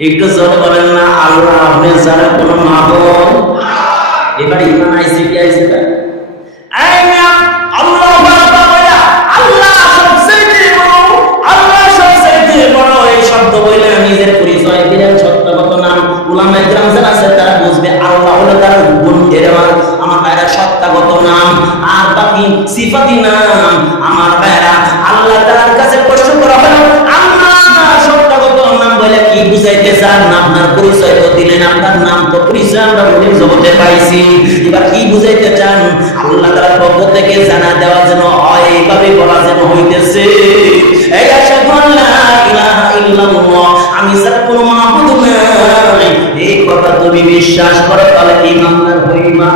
একটু জোরে বলেন না আল্লাহ আপনি যারা কোনো মাবুদ। এবার ইমান আইছে কি আইছে না এই মিয়া আল্লাহু আকবার বলা আল্লাহ সবচেয়ে বড়, আল্লাহ সবচেয়ে বড় এই শব্দ বলে নিজের পরিচয় দিলেন। সত্য কত নাম উলামায়ে কেরাম যারা আছে তারা বুঝবে আল্লাহ হলো তার গুণ এরমান। আমার ভাইরা সত্তাগত নাম আর বাকি সিফাতি নাম। আমার ভাইরা আল্লাহ তাআলার কাছে প্রশ্ন করা হলো আল্লাহ সত্তাগত নাম বলে কি বুঝাইতে চান? আপনার পরিচয় তো দিলেন, আপনার নাম তো পরিচয় আমরা মনের জগতে পাইছি, এবার কি বুঝাইতে চান? আল্লাহ তাআলার পক্ষ থেকে জানা দেওয়া যেন হয়, এইভাবে বলা যেন হইতেছে এই আশহাদু আল্লা ইলাহা ইল্লাল্লাহ, আমি ছাড়া কোনো মাবুদ নাই, এই কথা তুমি বিশ্বাস করো তাহলে ঈমানদার হইবা।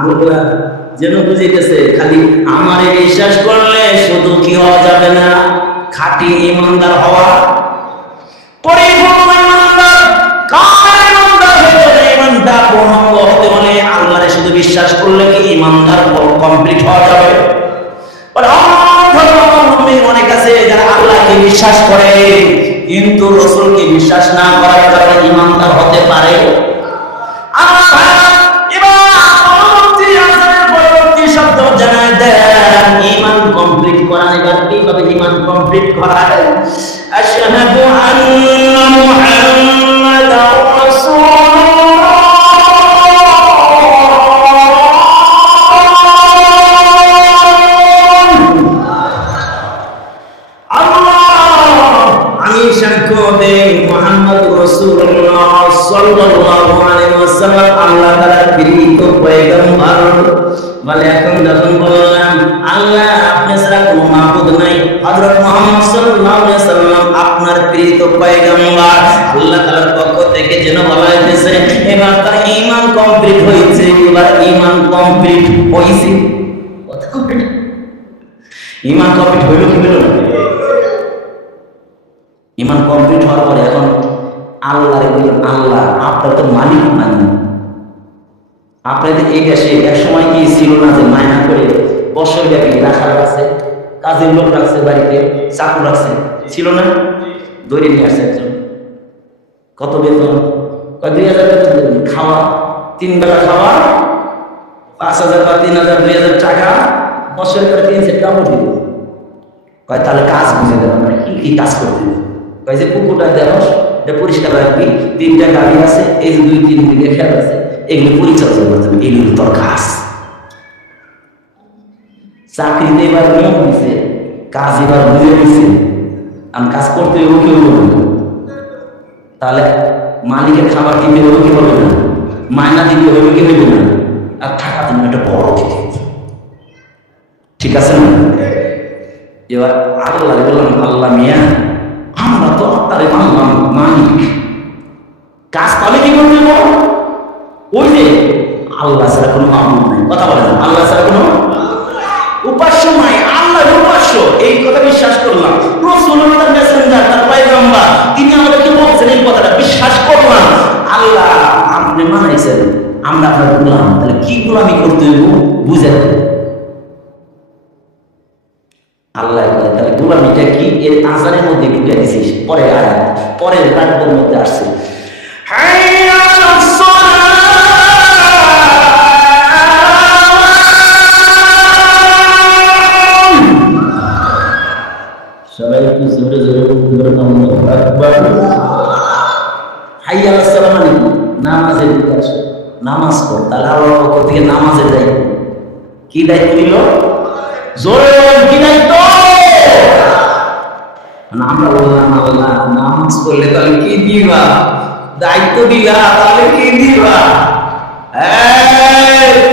আল্লাহ যেন বুঝাইতেছে খালি আমারে বিশ্বাস করলে শুধু কি হওয়া যাবে না, খাঁটি ঈমানদার হওয়া, পরিপূর্ণ ঈমানদার, কামেল ঈমানদার হতে হলে ঈমানটা পূর্ণাঙ্গ হতে হলে আল্লাহরে শুধু বিশ্বাস করলে কি ঈমানদার কমপ্লিট হওয়া যাবে? অনেক আছে যারা আল্লাহকে বিশ্বাস করে কিন্তু রাসূলকে বিশ্বাস না করার কারণে ঈমানদার হতে পারে। শব্দ জানায় দেন ঈমান কমপ্লিট করা, এবার কিভাবে ঈমান কমপ্লিট করা হয়? আশহাদু আন্না মুহাম্মাদার রাসূলুল্লাহ, আমি সাক্ষ্য দেই মুহাম্মদ রাসূলুল্লাহ সাল্লাল্লাহু আলাইহি ওয়াসাল্লাম আল্লাহ তাআলার প্রেরিত পয়গম্বর। বলে এখন যখন বললাম আল্লাহ আপনি ছাড়া কোনো মাবুদ নাই, হযরত মুহাম্মদ সাল্লাল্লাহু আলাইহি ওয়াসাল্লাম আপনার প্রেরিত পয়গম্বর, আল্লাহ তাআলার পক্ষ থেকে যেন বলা হয়েছে এবার তার ঈমান কমপ্লিট হয়েছে। এবার ঈমান কমপ্লিট হইছে, কথা কমপ্লিট, ঈমান কমপ্লিট হইল কি হলো? ঈমান কমপ্লিট হওয়ার পরে এখন আল্লাহরে বললেন আল্লাহ আপনার তো মালিক মানি, আপনাদের এই দেশে এক সময় কি ছিল না যে মায়না করে বছর ব্যাপী রাখা রাখছে, কাজের লোক রাখছে, বাড়িতে চাকর রাখছে, ছিল না? দৌড়ে নিয়ে আসছে একজন, কত বেতন? 2000 বেতন, খাওয়া 3 বেলা খাওয়া 5000 বা 3000 2000 টাকা, বছর করে 3 সেট কাপড় দিল। কয় তাহলে কাজ বুঝে দেবেন, মানে কি কি কাজ করতে হবে? কয় যে পুকুরটা দেখো এটা পরিষ্কার রাখবি, 3টা গাড়ি আছে, এই যে 2-3 দিকে খেয়াল আছে, এগুলো পরিচর্যা করতে হবে, এগুলো তোর কাজ। চাকরিতে এবার নিয়ম দিছে, কাজ এবার বুঝে দিচ্ছে, আমি কাজ করতে হবে কেউ বলবে না, তাহলে মালিকের খাবার দিতে হবে কি বলবে না, মায়না দিতে হবে কি বলবে না, আর টাকা তুমি একটা বড় দিতে, ঠিক আছে না? এবার আল্লাহ বললাম আল্লাহ মিয়া আমরা তো তারে মানলাম মালিক, কাজ তাহলে কি করতে হবে? ওই যে আল্লাহ ছাড়া কোনো মাবুদ নাই, কথা বলে না, আল্লাহ ছাড়া কোনো উপাস্য নাই, আল্লাহ উপাস্য, এই কথা বিশ্বাস করলাম। রাসূলুল্লাহ তার মেসেঞ্জার, তার পয়গম্বর, তিনি আমাদেরকে বলছেন এই কথাটা বিশ্বাস করলাম। আল্লাহ আপনি মানাইছেন, আমরা আপনার গোলাম, তাহলে কি গোলামি করতে হইব বুঝেন। আল্লাহ বলে তাহলে গোলামিটা কি? এর আযানের মধ্যে ঢুকে দিয়েছিস, পরে আয়াত পরের বাক্যের মধ্যে আসছে হাইয়া আলাস সবাই একটু জোরে জোরে আল্লাহু আকবার। হাইয়া আলাস সালাম মানে নামাজের দিকে আসো, নামাজ পড়, তাহলে আল্লাহর পক্ষ থেকে নামাজের দায়িত্ব। কি দায়িত্ব দিল? জোরে কি দায়িত্ব? আমরা বললাম আল্লাহ নামাজ পড়লে তাহলে কি দিবা, দায়িত্ব দিলা তাহলে কি দিবা,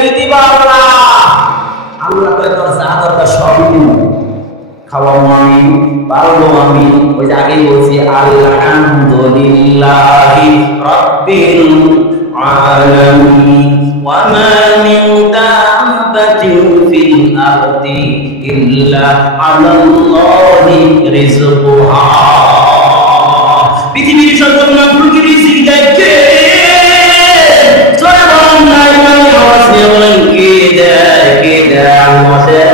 কি দিবা? আল্লাহ আল্লাহ কয় তোর যা দরকার সবই দিব, খাওয়াবো আমি, পারবো আমি। ওই যে আগেই বলছি আলহামদুলিল্লাহি রাব্বিল আলামিন ওয়া মা মিন দাব্বাতিন ফিল আরদি ইল্লা আলাল্লাহি রিজকুহা। পৃথিবীর সকল মাখলুকের রিজিক দেয় কে? জয় বাংলায় মানে আওয়াজে বলেন কে দেয়? কে দেয়? আল্লাহ দেয়।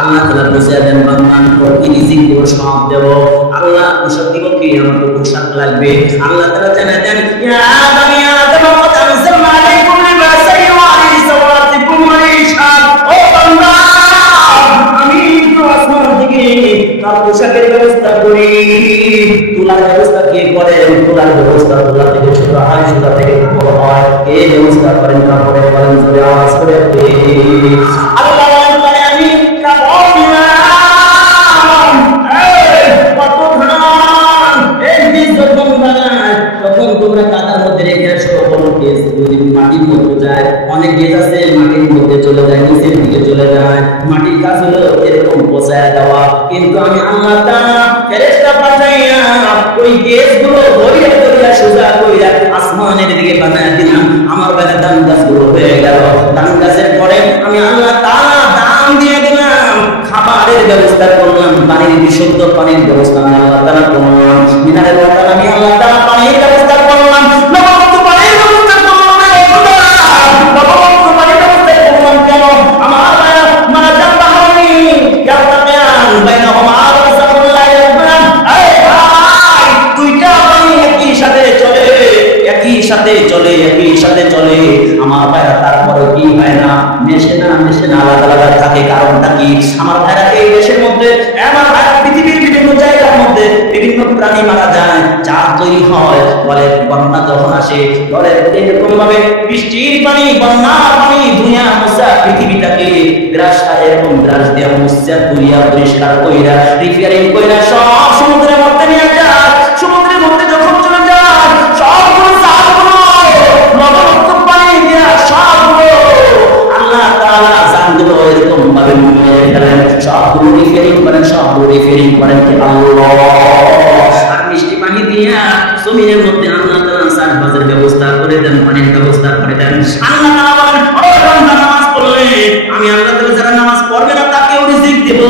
আল্লাহ তাআলা বুঝিয়ে দেন বান্দা কি রিজিক দেব, সব দেব। আল্লাহ পোশাক দিব কি? আমার তো পোশাক লাগবে। আল্লাহ তাআলা জানায় দেন, ইয়া আদম ইয়া আদম কদ আনজালনা আলাইকুম লিবাসান ইউআরি সাওয়াতিকুম ওয়া রিশা। ও বান্দা, আমি তো আসমান থেকে তার পোশাকের ব্যবস্থা করি। তুলার ব্যবস্থা কে করে? তুলার ব্যবস্থা তুলা থেকে ছোট হয়, সুতা থেকে বড় হয়। কে ব্যবস্থা করেন? কাপড়ে বলেন, জোরে আওয়াজ করে আল্লাহ বলেন, আমি কাপড় দিলাম। কত ধান এই বীজ যখন বানায় তখন তোমরা কাদার মধ্যে রেখে আসো। কোনো গেজ যদি মাটির মধ্যে যায়, অনেক গেজ আছে মাটির মধ্যে চলে যায়, নিচের দিকে চলে যায়। মাটির কাজ হলো এরকম পচায় দেওয়া, কিন্তু আমি আল্লাহ তাআলা ফেরেশতা পাঠাইয়া ওই গেজগুলো ধরিয়া ধরিয়া সোজা কইরা আসমানের দিকে বানায় দিলাম। আমার বেলা ধান গাছগুলো হয়ে গেল। ধান গাছের পরে আমি আল্লাহ তাআলা দান দিয়ে দিলাম, খাবারের ব্যবস্থা করলাম, পানির বিশুদ্ধ পানির ব্যবস্থা আমি আল্লাহ তাআলা করলাম, মিনারেল ওয়াটার আমি আল্লাহ তাআলা পানির ব্যবস্থা করলাম, লবণাক্ত পানির ব্যবস্থা করলাম। লবণাক্ত পানির ব্যবস্থা করলাম কেন? আমার মানে জানবাহানি ইয়াতাবিয়ান বাইনাহুমা রাসাকুল্লাহ ইয়াবরান। এই ভাই, দুইটা পানি একই সাথে চলে, একই সাথে চলে, একই সাথে চলে। আমার ভাইরা তারপরে কি হয় না? মেশে না, মেশে না, আলাদা আলাদা থাকে। কারণটা কি? আমার ভাইরা এই দেশের মধ্যে, আমার ভাইরা পৃথিবীর বিভিন্ন জায়গার মধ্যে বিভিন্ন প্রাণী মারা যায়, চার তৈরি হয়, বলে বন্যা যখন আসে, বলে এরকম ভাবে বৃষ্টির পানি, বন্যার পানি দুনিয়া মুসা পৃথিবীটাকে গ্রাস এরকম গ্রাস দেওয়া মুসা দুনিয়া পরিষ্কার কইরা রিপেয়ারিং কইরা সব সমুদ্রের মধ্যে নিয়ে যায়। সমুদ্রের মধ্যে যখন চলে যায় সবগুলো জালগুলো লবণাক্ত পানি দিয়া সবগুলো আল্লাহ তাআলা জানগুলো এরকম ভাবে নিয়ে গেলেন, সবগুলো রিপেয়ারিং করেন, সবগুলো রিপেয়ারিং করেন কি আল্লাহ। আর মিষ্টি পানি দিয়া জমিনের মধ্যে আল্লাহ তাআলা চাষবাসের ব্যবস্থা করে দেন, পানির ব্যবস্থা করে দেন। আল্লাহ তাআলা বলেন, ও বান্দা নামাজ পড়লে আমি আল্লাহ তাআলা যারা নামাজ পড়বে না তাকেও রিজিক দেব,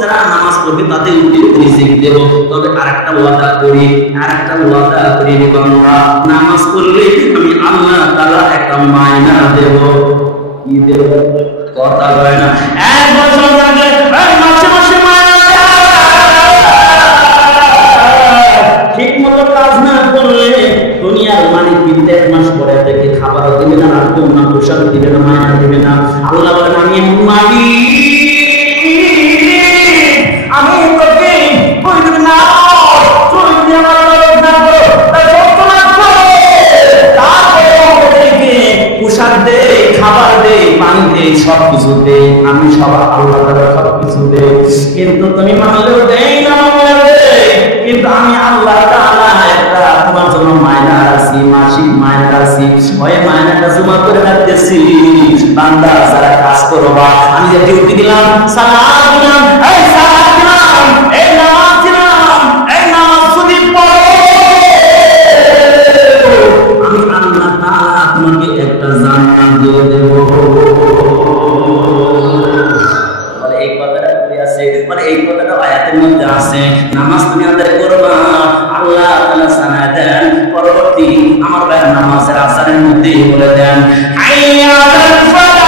যারা নামাজ পড়বে তাতেও রিজিক দেব। তবে আরেকটা ওয়াদা করি, আরেকটা ওয়াদা করি, বান্দা নামাজ পড়লে আমি আল্লাহ তাআলা একটা মায়না দেব। কি দেব? কথা বলে না। এক বছর লাগলে মাসে মাসে মায়না ঠিক মতো কাজ না করলে দুনিয়ার মালিক কিন্তু 1 মাস পরে থেকে খাবারও দিবে না, রাখতেও না, পোশাক দিবে না, মায়না দিবে না। আল্লাহ বলেন, আমি এমন মালিক, আমি তোকে বলবি না তুই যদি আমার ইবাদত না করো, তারপরে পোশাক দে, খাবার দে, পানি দে, সব কিছু দে, আমি সব আল্লাহ তাআলা সব কিছু দে। কিন্তু তুমি মানলেও দেই না মানলেও দে, কিন্তু আমি আল্লাহ তাআলা একটা তোমার জন্য মায়না রাখছি, মাসিক মায়না রাখছি। ওই মায়নাটা জমা করে রাখতেছি। বান্দা যারা কাজ করবা, আমি যে ডিউটি দিলাম, সালাত দিলাম, এই সালাত দিলাম, এই নামাজ দিলাম, এই নামাজ যদি পড়ো আমি আল্লাহ তাআলা তোমাকে একটা জান্নাত দিয়ে দেব। এই কথাটা কই আছে? মানে এই কথাটা আয়াতের মধ্যে আছে। নামাজ তুমি আদায় করবা, আল্লাহ তাআলা জানায় দেন পরবর্তী আমার ভাই নামাজের আযানের মধ্যে বলে দেন, হাইয়া আলাল ফালাহ।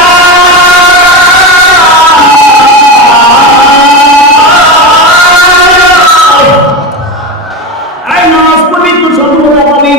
আই নামাজ পড়বি তো সফলতা পাবি।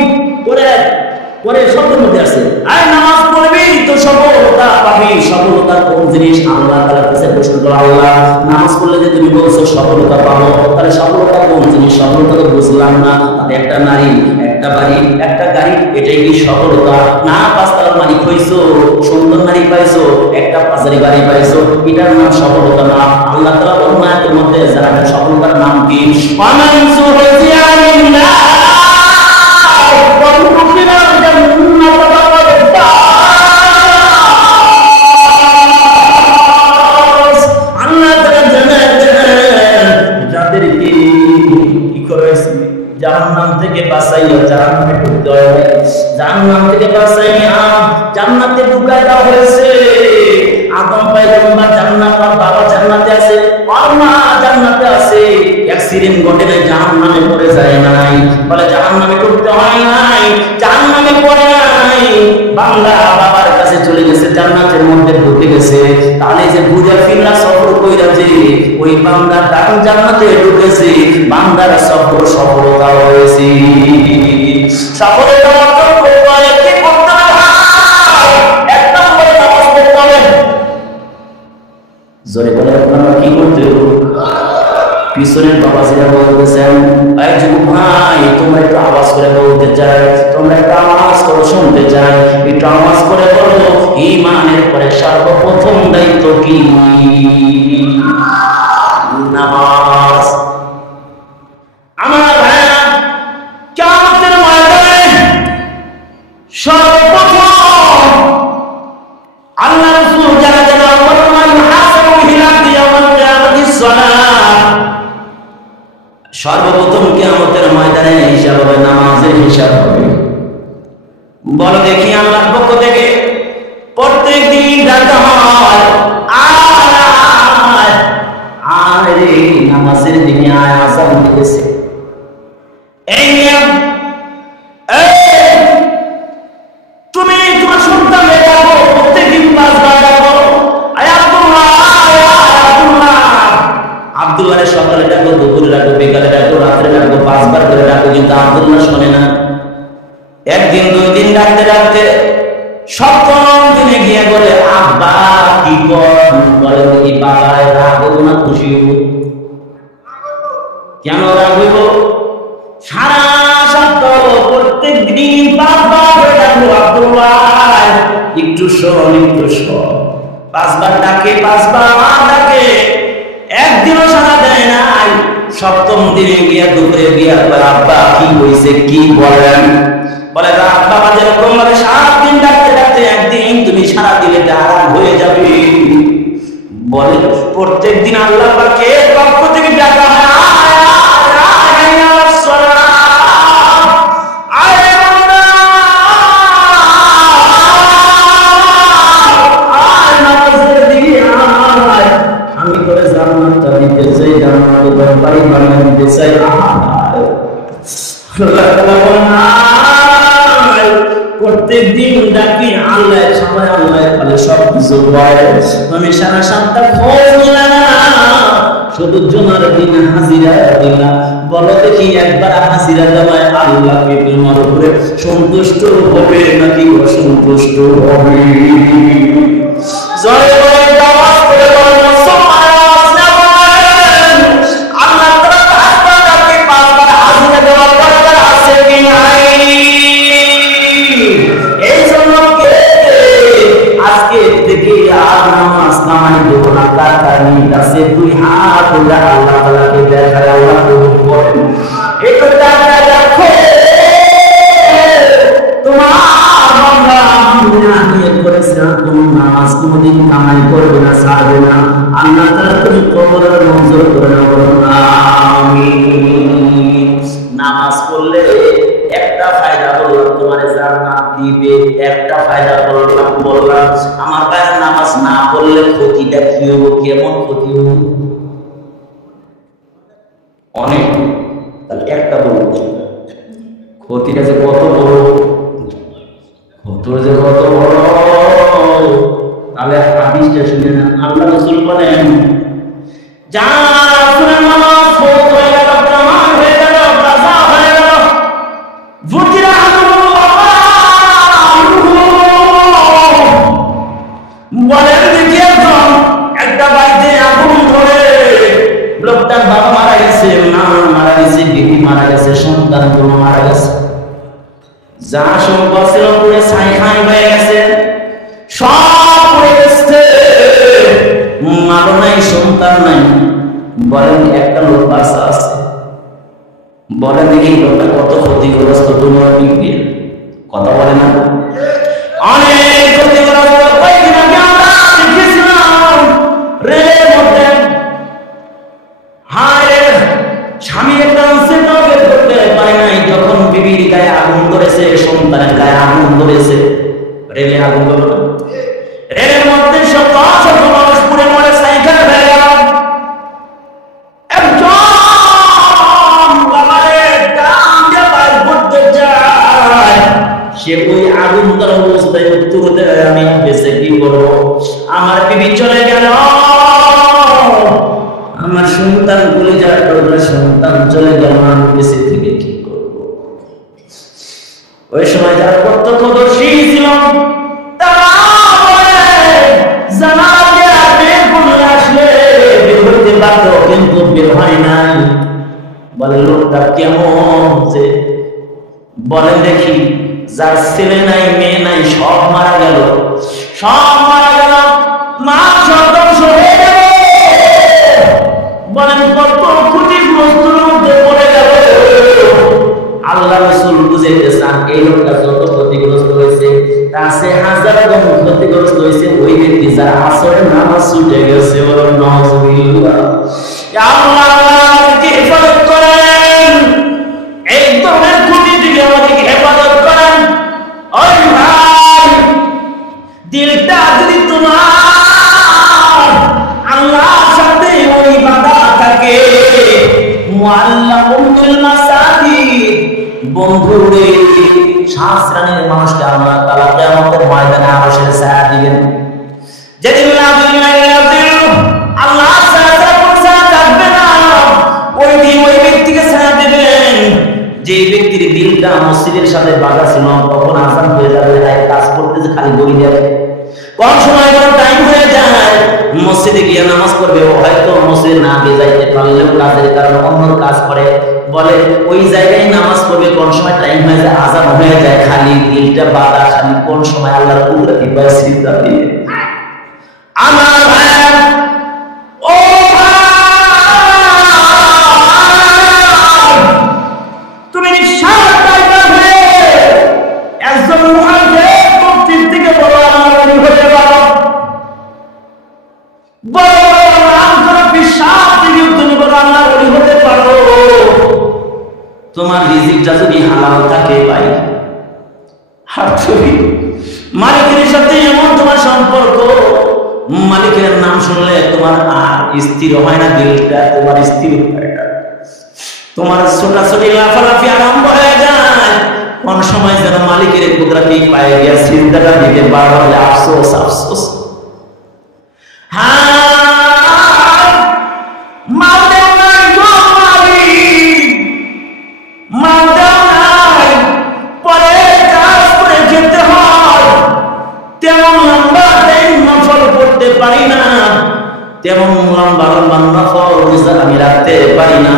পরে শব্দের মধ্যে আছে, আই নামাজ পড়বি তো সফলতা পাবি। সফলতা কোন জিনিস? আল্লাহ তাআলার কাছে প্রশ্ন করো, আল্লাহ নামাজ পড়লে যে তুমি বলছো সফলতা পাবো, তাহলে সফলতা কোন জিনিস? সফলতা তো বুঝলাম না। তাহলে একটা নারী, একটা বাড়ি, একটা গাড়ি, এটাই কি সফলতা? না 5 তলা বাড়ি হইছো, সুন্দর নারী পাইছো, একটা পাঁচারি বাড়ি পাইছো, এটার নাম সফলতা না। আল্লাহ তাআলা বলেন আয়াতের মধ্যে যারা সফলতার নাম কি? ওয়ামান সুহজিয়া লিল্লাহ জাহান্নাম থেকে বাঁচাইয়া জাহান্নামে ঢুকতে হয়, জাহান্নাম থেকে বাঁচাইয়া জান্নাতে ঢুকায় দেওয়া হয়েছে। আদম পয়গম্বর জান্নাত, আর বাবা জান্নাতে আছে, আর মা জান্নাতে আছে। অ্যাক্সিডেন্ট ঘটে নাই, জাহান্নামে পড়ে যায় নাই, বলে জাহান্নামে ঢুকতে হয় নাই, জাহান্নামে পড়ে নাই। বাংলা বাবার কাছে কাছে চলে গেছে, জান্নাতের মধ্যে ঢুকে গেছে। তাহলে যে বুঝা ফিরা সফর কইরা যে ওই বান্দা ডান জান্নাতে ঢুকেছে, বান্দার সফর সফলতা হয়েছে। সফলতা অর্জন করতে হলে কি করতে হবে? এক নম্বরে নামাজ পড়তে হবে। জোরে বলে আপনারা কি করতে হবে? পিছনের বাবাজিরা বলতেছেন, এই যুবক ভাই তোমরা একটু আওয়াজ করে বলতে চাই, তোমরা একটু আওয়াজ করে শুনতে চাই, একটু আওয়াজ করে বলো ঈমানের পরে সর্বপ্রথম দায়িত্ব কি? নামাজ। আমার ভাইরা, কিয়ামতের ময়দানে সর্বপ্রথম আল্লাহ রাসূল যারা যারা বর্তমান হাসাবু হিলাতি ইয়াউমাল কিয়ামাতিস সালাত, সর্বপ্রথম কিয়ামতের ময়দানে হিসাব হবে, নামাজের হিসাব হবে। বলো দেখি আল্লাহর পক্ষ থেকে প্রত্যেক দিন ডাকা হয়, আয় আরে নামাজের দিনে আয়, আযান দিতেছে। এই নিয়ম, তুমি তোমার সন্তানকে ডাকো, প্রত্যেকদিন 5 বার ডাকো, আয় আব্দুল্লাহ, আব্দুল্লাহ, আব্দুল্লাহর সকালে ডাকো, দুপুরে ডাকো, বিকালে ডাকো, রাত্রে ডাকো, 5 বার করে ডাকো, কিন্তু আব্দুল্লাহ শোনে না। একদিন 2 দিন ডাকতে ডাকতে 7ম দিনে গিয়ে বলে, আব্বা কি কর? বলে কি বাবা রাগ হইব না খুশি হইব? কেন রাগ হইব? সারা সপ্তাহ প্রত্যেক দিন 5 বার করে ডাকলো, আব্দুল্লাহ একটু শোন, একটু শোন। 5 বার ডাকে, 5 বার ডাকে, একদিনও সাড়া দেয় নাই। 7ম দিনে গিয়া দুপুরে গিয়া বলে, আব্বা কি হইছে, কি বলেন? বলে আব্বা যেরকম ভাবে 7 দিন ডাকতে ডাকতে একদিন তুমি সারা দিলে আরাম হয়ে যাবে। বলে প্রত্যেক দিন আল্লাহ পাকের পক্ষ থেকে ডাকা হয়, আমি করে জান্নাতটা দিতে চাই, জান্নাতের বাড়ি বানিয়ে দিতে চাই। প্রত্যেক দিন ডাকি আল্লাহ, সবাই আল্লাহ বলে সব কিছু হয়। তুমি সারা সপ্তাহ খোঁজ নিলা না, শুধু জুমার দিন হাজিরা দিলা। বলো দেখি একবার হাজিরা দেওয়ায় আল্লাহ কি তোমার উপরে সন্তুষ্ট হবে নাকি অসন্তুষ্ট হবে? জয় বলে আওয়াজ করে বলো দুই হাত আল্লাহ তাআলাকে দেখায়, আল্লাহ কবুল করেন। একটু টাকা রাখো, তোমার বান্দা দুনিয়া নিয়ত করেছে তুমি নামাজ কোনদিন কামাই করবে না, ছাড়বে না। আল্লাহ তাআলা তুমি কবরের মঞ্জুর করে নাও, আমিন। নামাজ পড়লে একটা ফায়দা বললাম, তোমার জান্নাত দিবে। একটা ফায়দা বললাম। আমার ভাইয়ের নামাজ না পড়লে ক্ষতিটা কি হবো? কেমন ক্ষতি হবো? অনেক। তাহলে একটা বলবো, ক্ষতিটা যে কত বড়, ক্ষতিটা যে কত বড়, তাহলে হাদিসটা শুনে না। আল্লাহ রাসূল বলেন, যা শুনে নামাজ ফরজ হয়ে গেল, জামাত হয়ে গেল, কাজা হয়ে গেল, যুকিরা বলেন দেখি একজন একটা বাড়িতে আগুন ধরে, লোকটার বাবা মারা গেছে, মা মারা গেছে, বিবি মারা গেছে, সন্তান গুলো মারা গেছে, যা সম্পদ ছিল পুরো ছাই খাই হয়ে গেছে, সব পড়ে গেছে, মারো নাই, সন্তান নাই। বলেন একটা লোক বাঁচা আছে, বলেন দেখি লোকটা কত ক্ষতিগ্রস্ত তোমার দিক দিয়ে? কথা বলে না? অনেক ক্ষতিগ্রস্ত। কয়েকদিন আগে আমরা দেখেছিলাম রেলের মধ্যে, হায় স্বামী একটা বের করতে পারে নাই, যখন বিবির গায়ে আগুন ধরেছে, সন্তানের গায়ে আগুন ধরেছে, রেলে আগুন ধরল, রেলের মধ্যে শত শত মানুষ পুড়ে মরে সাইকেল হয়ে গেল। সে ওই আগুন ধরা অবস্থায় উত্তর দেয় আমি বেঁচে কি করবো, আমার বিবি চলে গেল, আমার সন্তান বলে যায় সন্তান চলে গেল, আমি বেঁচে থেকে কি করবো। ওই সময় যারা প্রত্যক্ষদর্শী ছিল তারা বলে জানাজা বের করে আসলে বের হইতে পারত, কিন্তু বের হয় নাই। বলে লোকটা কেমন যে, বলেন দেখি, যার ছেলে নাই মেয়ে নাই সব মারা গেল, সব মারা গেল, মা সন্তান হয়ে গেল, বলেন কত ক্ষতিগ্রস্তের মধ্যে পড়ে গেল। আল্লাহ রাসূল বুঝাইতে চান এই লোকটা যত ক্ষতিগ্রস্ত হয়েছে তার সে হাজার গুণ ক্ষতিগ্রস্ত হয়েছে ওই ব্যক্তি যার আসরের নামাজ ছুটে গেছে। বলেন নাউযুবিল্লাহ। ইয়া আল্লাহ আমাদেরকে হেফাজত করেন, এই ধরনের ক্ষতি থেকে আমাদেরকে হেফাজত করেন। ওই ভাই, দিলটা যদি তোমার আল্লাহর সাথে ওই বাঁধা থাকে, মুআল্লাকুম বিল মাসাজিদ, বন্ধুরে শাস্ত্রানের মানুষকে আল্লাহ তাআলা কিয়ামতের ময়দানে আরশের ছায়া দিবেন। যেদিন আল্লাহ ছায়া থাকবে না, ওই দিন ওই ব্যক্তিকে ছায়া দিবেন যে ব্যক্তির দিলটা মসজিদের সাথে বাঁধা ছিল। তখন আযান হয়ে যাবে, তাই কাজ করতে যে খালি বলি যাবে, কোন সময় কোন টাইম হয়ে যায় মসজিদে গিয়ে নামাজ পড়বে, হয়তো মসজিদে না গিয়ে যাইতে পারলেও কাজের কারণে অন্য কাজ করে, বলে ওই জায়গায় নামাজ পড়বে, কোন সময় টাইম হয়ে যায় আযান হয়ে যায়, খালি দিলটা বাঁধা, খালি কোন সময় আল্লাহর কুদরতি বা সিজদা দিয়ে। আমার ভাই, ও তুমি নিঃশ্বাস টাইগার হয়ে একজন মুহাদ্দিস মুফতির থেকে বড় আমার হতে পারো, বড় আন্তরিক বিশ্বাস থেকে তুমি বড় আল্লাহর ওলি হতে পারো। তোমার রিজিকটা যদি হালাল থাকে ভাই, আর তুমি মালিকের সাথে এমন তোমার সম্পর্ক, মালিকের নাম শুনলে তোমার আর স্থির হয় না, দিলটা তোমার স্থির হয় না, তোমার ছোটাছুটি লাফালাফি আরম্ভ হয়ে যায়। কোন সময় যেন মালিকের কুদরতি পায়ে গিয়া সিজদাটা দিতে পারো, আফসোস আফসোস। হ্যাঁ, মাল দেও নাই গো মালিক, মাল দেও নাই, পরে কাজ করে খেতে হয়, তেমন লম্বা টাইম নফল পড়তে পারি না, তেমন লম্বা লম্বা নফল রোজা আমি রাখতে পারি না,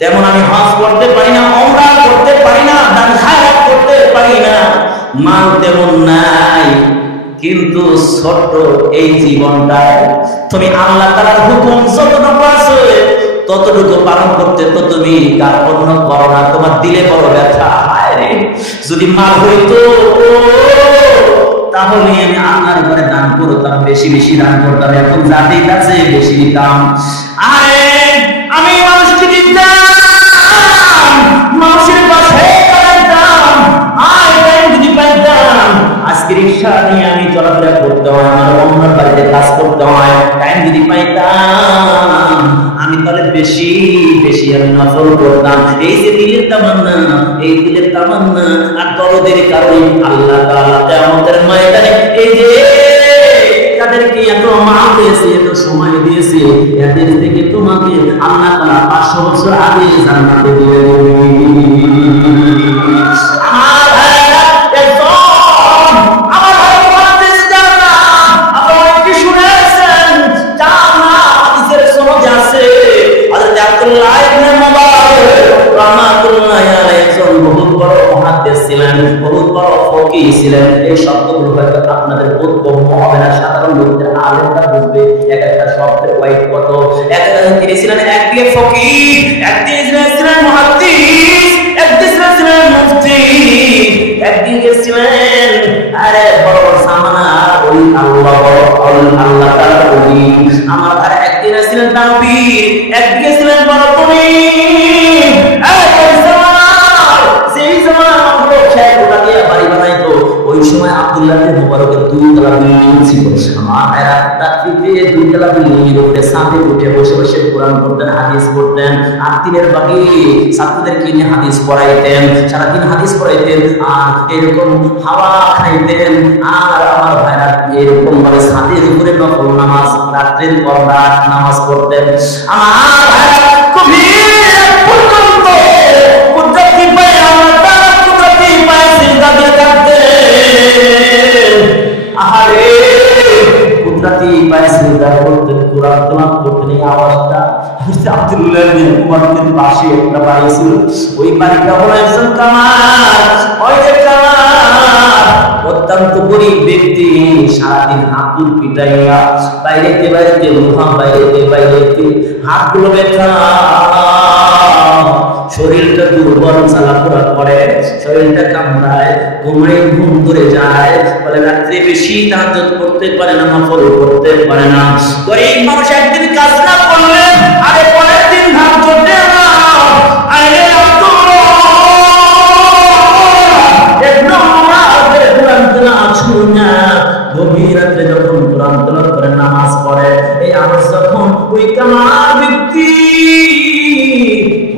তেমন আমি হজ করতে পারি না, ওমরা করতে পারি না, দান খায়রাত করতে পারি না, মাল তেমন নাই, কিন্তু ছোট্ট এই জীবনটায় তুমি আল্লাহ তাআলার হুকুম যতটুকু আছে ততটুকু পালন করতে তো তুমি কার্পণ্য করো না, তোমার দিলে বড় ব্যথা। হায় রে, যদি মাল হইতো তাহলে আমি আল্লাহর ঘরে দান করতাম, বেশি বেশি দান করতাম, এখন যাদের কাছে বেশি দিতাম। আরে আমি মানুষকে দিতাম, মানুষের পাশে দাঁড়াতাম, আর টাইম যদি পাইতাম, আজকে রিক্সা নিয়ে আমি চলাফেরা করতে হয়, আমার অন্যের বাড়িতে কাজ করতে হয়, টাইম যদি পাইতাম আমি তাহলে বেশি বেশি আমি নফল করতাম। এই যে দিলের তামান্না, এই দিলের তামান্না আর দরদের কারণে আল্লাহ তাআলা কিয়ামতের ময়দানে এই যে তাদেরকে এত মাল দিয়েছে, এত সময় দিয়েছে, এদের থেকে তোমাকে আল্লাহ তাআলা 500 বছর আগে জান্নাতে দিয়ে ছিলেন। এই শব্দগুলো হয়তো আপনাদের বোধগম্য হবে না, সাধারণ লোকদের আলেমরা বুঝবে এক একটা শব্দের ওয়াইড কত। তিনি ছিলেন একদিকে ফকিহ, একদিকে ছিলেন মুহাদ্দিস, একদিকে ছিলেন মুফতি, একদিকে ছিলেন আরে বড় সামানা ওলি আল্লাহ, আল্লাহ তাআলা ওলি আমার, আর একদিকে ছিলেন তানবীর, একদিকে ছিলেন বড় তুমি। সেই জামানা আমরা খেয়ে গোটা দিয়ে বাড়ি বানাইতো, ওই সময় আব্দুল্লাহ ইবনে মুবারকের দুই তলা বিল্ডিং ছিল। আমার এরা তাকবীর রাত্রিতে দুইতলা বিল্ডিংয়ের উপরে ছাদে উঠে বসে বসে কোরআন পড়তেন, হাদিস পড়তেন, আর দিনের বাকি ছাত্রদেরকে নিয়ে হাদিস পড়াইতেন, সারাদিন হাদিস পড়াইতেন, আর এরকম হাওয়া খাইতেন। আর আমার ভাইরা এরকম ভাবে ছাদের উপরে নফল নামাজ, রাত্রের পর রাত নামাজ পড়তেন। আমার ভাইরা গভীর পর্যন্ত কুদরতি পায় আমার তারা কুদরতি পায় সিজদা দিয়ে থাকতেন। আহারে কুদরতি পায় সিজদা করতেন, কোরআন তেলাওয়াত করতেন। এই আওয়াজটা আব্দুল্লাহ বিন উমরের পাশে একটা বাড়ি ছিল, ওই বাড়িটা হলো একজন কামার। ওই যে কামার অত্যন্ত গরিব ব্যক্তি, সারাদিন হাতুর পিটাইয়া বাইরেতে বাইরেতে মুহা বাইরেতে বাইরেতে হাতগুলো ব্যথা, শরীরটা দুর্বল, চালাফেরা করে, শরীরটা কামড়ায়, ঘুমায়, ঘুম ধরে যায়, বলে রাত্রে বেশি তাহাজ্জুদ করতে পারে না, নফল করতে পারে না। গরিব মানুষ একদিন কাজ না করলে আরে পরের দিন তাহাজ্জুদ দেয় না। আরে গভীর রাত্রে যখন কোরআন তেলাওয়াত করে নামাজ পড়ে, এই আওয়াজ যখন ওই কামার ব্যক্তি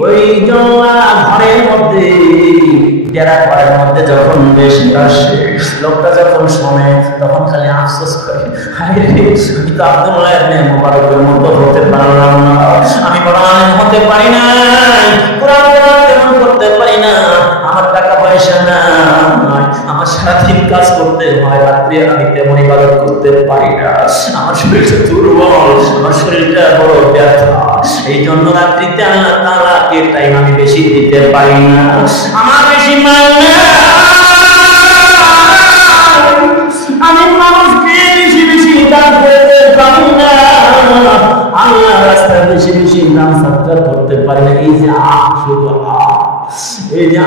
ওই ঘরের মধ্যে ডেরা ঘরের মধ্যে যখন বেশি আসে, লোকটা যখন শোনে তখন খালি আফসোস করে, আমি তো আব্দুল্লাহ ইবনে মুবারকের মতো হতে পারলাম না, আমি বড় আলেম হতে পারি না, কোরআন তেলাওয়াত তেমন করতে পারি না, আমার টাকা পয়সা না, আমার সারাদিন কাজ করতে হয়, রাত্রে আমি তেমন ইবাদত করতে পারি না, আমার শরীরটা দুর্বল, আমার শরীরটা বড় ব্যথা, এই জন্য রাত্রিতে আল্লাহ তাআলাকে টাইম আমি বেশি দিতে পারি না, আমার বেশি মান না, আমি মানুষকে বেশি বেশি দান করতে পারি না, আল্লাহ রাস্তায় বেশি বেশি দান সদকা করতে পারি না। এই যে শুধু এই যে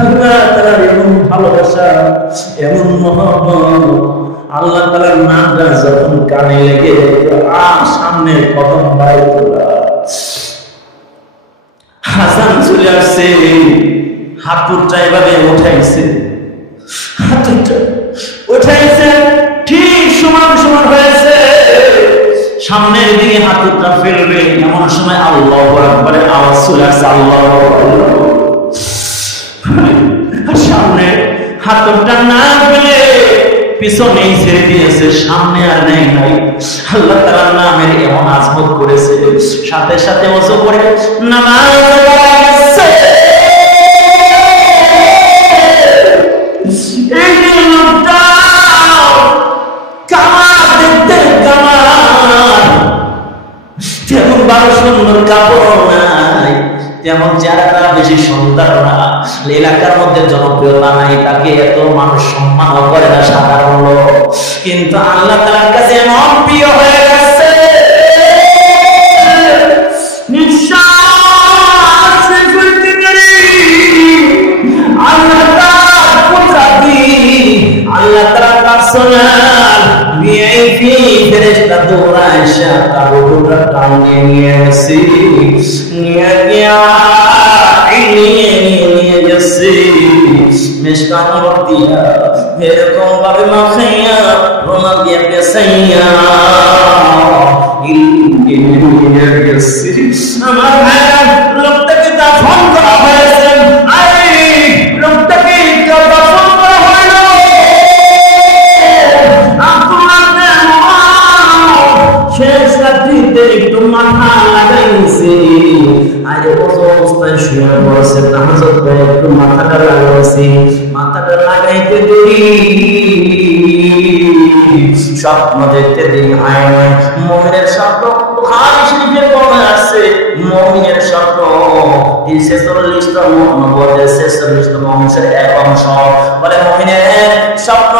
আল্লাহ তাআলার এমন ভালোবাসা, এমন মহব্বত, আল্লাহ তাআলার নামটা যখন কানে লেগে সামনে কদম বাইরে তোলা, হাসান চলে আসছে, হাতুরটা এভাবে উঠাইছে, হাতুরটা উঠাইছে, ঠিক সমান সমান হয়েছে, সামনের দিকে হাতুরটা ফেলবে, এমন সময় আল্লাহু আকবার আওয়াজ চলে আসছে, আল্লাহু আকবার। সামনে হাতুরটা না ফেলে পিছনেই ছেড়ে দিয়েছে, সামনে আর নেই নাই। আল্লাহ তাআলার নামের এমন আজমত করেছে, সাথে সাথে ওযু করে নামাজ পড়াইছে। এই লোকটা কামার দেখতে কামার, তেমন বড় সুন্দর কাপড় নাই, তেমন চেহারাটা বেশি সুন্দর না, এলাকার মধ্যে জনপ্রিয়তা নাই, তাকে এত মানুষ সম্মান করে না, সাধারণ লোক, কিন্তু আল্লাহ তাআলার কাছে এমন প্রিয় হয়ে গেছে। নিঃশ্বাস ফেলতে পারি, আল্লাহ তাআলার কুদরতি, আল্লাহ তাআলার পার্সোনাল ভিআইপি ফেরেশতা দৌড়ায় তার রূহটা টানিয়ে নিয়ে গেছে, নিয়ে গিয়া নিয়ে গেছে মিশকাত দিয়া, এরকম ভাবে মাখাইয়া রোমাল দিয়ে পেছাইয়া নিয়ে গেছে। আমার ভাইরা, লোকটাকে দাফন করা হয়েছে, আরে লোকটাকে দাফন করা হইল, শেষ রাত্রিতে একটু মাথা লাগাইছে, আরে অবস্থায় শুয়ে পড়ছে, তাহাজ্জুদ করে একটু মাথাটা লাগাইছে, মাথাটা লাগাইতে দেরি স্বপ্ন দেখতে দেরি হয় না, মুমিনের স্বপ্ন বুখারী শরীফে বলা আছে, মুমিনের স্বপ্ন 46তম নবুয়তের 46তম অংশের এক অংশ, বলে মুমিনের স্বপ্ন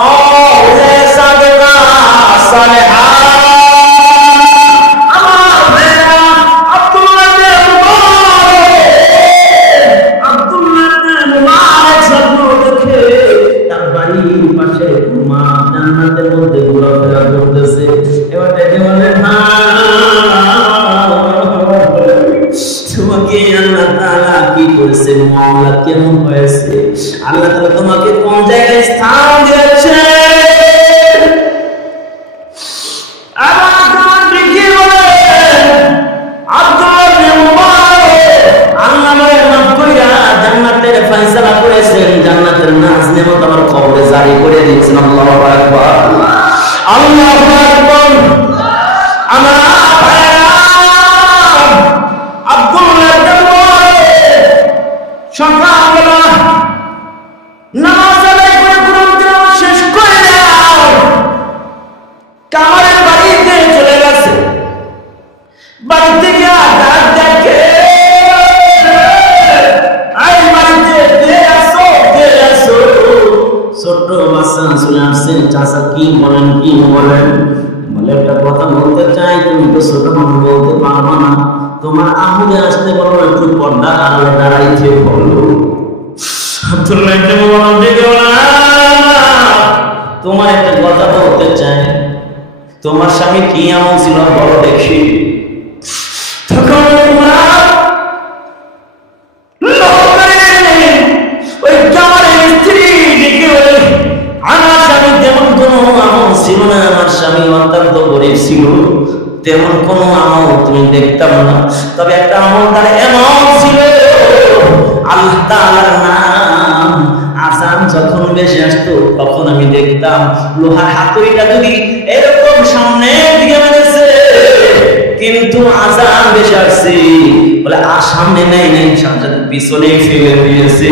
সাদেকা সালেহা। কেমন হয়েছে, আল্লাহ তাআলা তোমাকে কোন জায়গায় স্থান দিয়েছে, গেছেন, জান্নাতের নাজ নেমত আমার কবরে জারি করে দিয়েছেন। আল্লাহু আকবার, আল্লাহু আকবার। আমার ভাইরা, আব্দুল্লাহ সকালবেলা নামাজ আদায় করে কোরআন শেষ করে দাও, কামারের বাড়িতে চলে গেছে। বাড়িতে গিয়ে ডাক দেখে, আই বাড়িতে কে আসো, কে আসো। ছোট্ট বাচ্চা চলে আসছে। চাচা কি বলেন, কি বলেন? বলে একটা কথা বলতে চাই, তুমি তো ছোট মানুষ, বলতে পারবো না। তোমার আম্মুকে আসতে বলো, একটু পর্দা আড়ালে দাঁড়াইতে বলো। তোমার একটা কথা বলতে চাই, তোমার স্বামী কি এমন ছিল বলো দেখি। তখন ওই কামারের স্ত্রী ডেকে বলে, আমার স্বামী তেমন কোনো আমল ছিল না, আমার স্বামী অত্যন্ত গরিব ছিল, তেমন কোনো আমল তুমি দেখতাম না। তবে একটা আমল তার এমন ছিল, আল্লাহ তাআলার নাম আযান যখন বেশি আসতো তখন আমি দেখতাম লোহার হাতুড়িটা যদি এরকম সামনে দিকে মেরেছে, কিন্তু আযান বেশি আসছে বলে আর সামনে নেই নেই, সামনে পিছনে ফেলে দিয়েছে।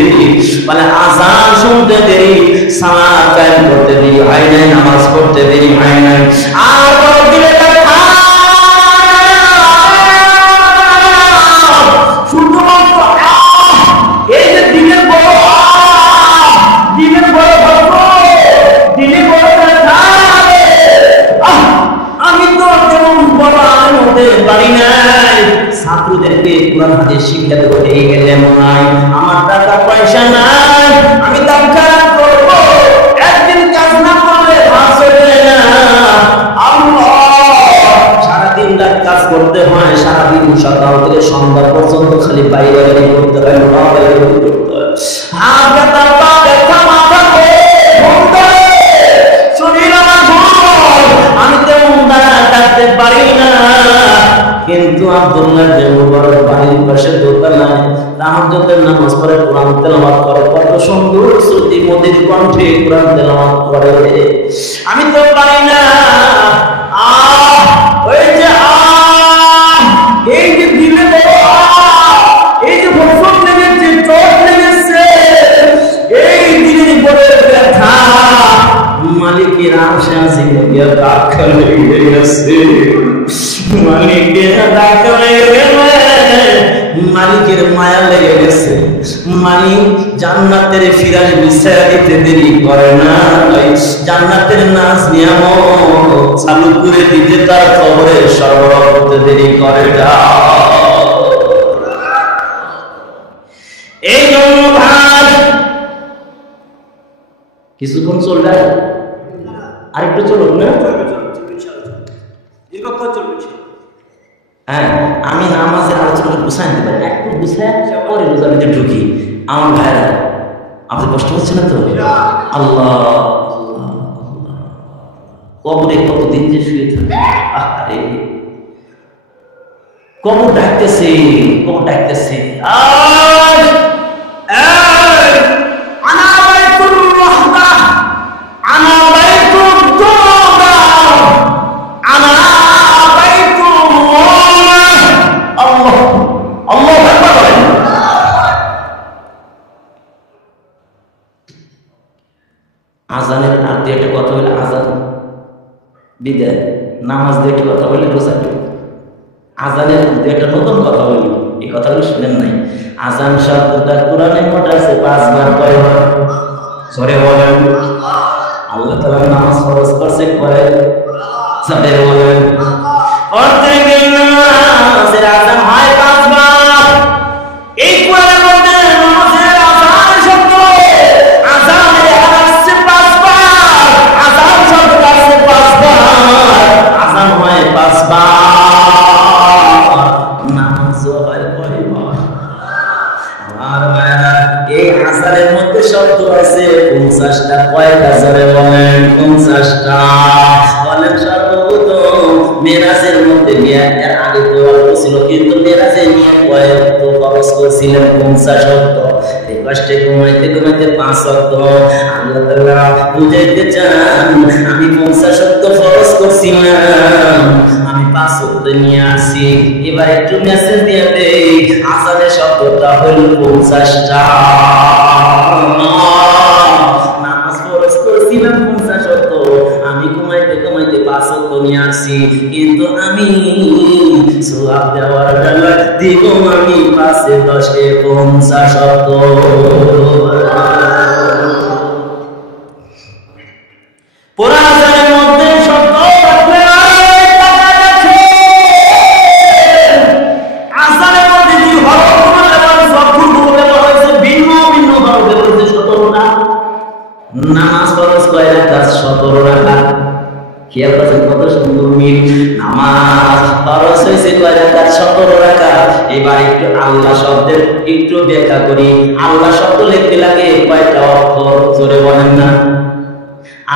বলে আযান শুনতে দেরি, সালাত কায়েম করতে দেরি হয় নাই, নামাজ পড়তে দেরি হয় নাই। আর বড় দিলে ছাত্রদেরকে কোরআন হাদিস শিক্ষা দেব, এই গেলেন নাই, আমার টাকা পয়সা নাই, আমি দাম খারাপ করবো, একদিন কাজ না করলে ভাত চলবে না। আল্লাহ, সারাদিন রাত কাজ করতে হয়, সারাদিন সকাল থেকে সন্ধ্যা পর্যন্ত খালি বাইরে করতে হয়, করতে হয়, হাত ব্যথা, পা ব্যথা, মাথা শরীর আমার দুর্বল, আমি তেমন দাঁড়া থাকতে পারি না। কিন্তু আব্দুল্লাহ যে মুবারক বাড়ির পাশে দোতলায় তাহাজ্জুদের নামাজ পড়ে, কোরআন তেলাওয়াত করে, কত সুন্দর শ্রুতি মধুর কণ্ঠে কোরআন তেলাওয়াত করে। আমি তো পারি না। ওই যে এই যে দিলে এই যে ভোজন লেগেছে, চোট লেগেছে, এই দিনের পরে ব্যথা মালিকের আশা আছে, দাখল হয়ে গেছে। মালিকের মায়া লেগে গেছে। মালিক জান্নাতের ফিরাজ বিছায়া দিতে দেরি করে না, জান্নাতের নাজ নিয়ামত চালু করে দিতে তার কবরে সরবরাহ করতে দেরি করে না। এই জন্য ভাই কিছুক্ষণ চলবে, আরেকটু চলুক না? হ্যাঁ, আমি নামাজের আলোচনা গুছাই দিতে পারি, একটু গুছায় পরে রোজার ভিতরে ঢুকি। আমার ভাইরা, আপনি কষ্ট হচ্ছে না তো? আল্লাহ, কবরে কতদিন যে শুয়ে থাকে, আরে কবর ডাকতেছে, কবর ডাকতেছে। আজানের আর দিয়ে একটা কথা বলে আজান বিদায়, নামাজ দিয়ে একটা কথা বলে রোজা। আজানের দিয়ে একটা নতুন কথা বলি, এই কথাগুলো শুনেন নাই? আজান শব্দটা কোরআনে মোট আছে 5 বার, কয়বার? সরে বলেন। আল্লাহ তাআলা নামাজ ফরজ করছে কয়? সরে বলেন। প্রত্যেক নামাজের আজান হয় 5 বার। এই কোরআনের মধ্যে নামাজের আজান শব্দ, আজানের আছে 5 বার, আজান শব্দ আছে 5 বার, আজান হয় 5 বার, নামাজ হয় কয়বার? আর এই আজানের মধ্যে শব্দ আছে 50টা। কয়টা? জোরে বলেন। 50টা। বলেন সর্বপ্রথম মেরাজের মধ্যে নিয়ে, এর আগে তো অল্প ছিল, কিন্তু মেরাজে নিয়ে কয়েক তো খরচ করেছিলেন 50 শব্দ। এই কষ্টে ঘুমাইতে ঘুমাইতে 5 ওয়াক্ত আল্লাহ তাআলা বুঝাইতে চান আমি 50 ওয়াক্ত ফরজ করছিলাম, আমি 5 ওয়াক্ত নিয়ে আসি। এবার একটু মেসেজ দিয়ে দেই, আযানের শব্দটা হলো 50টা। নামাজ ফরজ করছিলাম 50 ওয়াক্ত, আমি ঘুমাইতে ঘুমাইতে 5 ওয়াক্ত নিয়ে আসি, কিন্তু আমি সওয়াব দেওয়ার বেলা দিব আমি 5 এ 10 এ 50 ওয়াক্ত। পুরাণের মধ্যে শব্দ রাখলে আসানের মধ্যে কি হরফ বলে বলে সবগুলো বলে হয়েছে ভিন্ন ভিন্ন হরফে বলতে 17টা। নামাজ ফরজ কয় রাকাত? 17 রাকাত। খেয়াল করেন কত সুন্দর মিল। নামাজ ফরজ হয়েছে কয় রাকাত? 17 রাকাত। এবার একটু আল্লাহ শব্দের একটু ব্যাখ্যা করি। আল্লাহ শব্দ লিখতে লাগে কয়টা অক্ষর? জোরে বলেন না।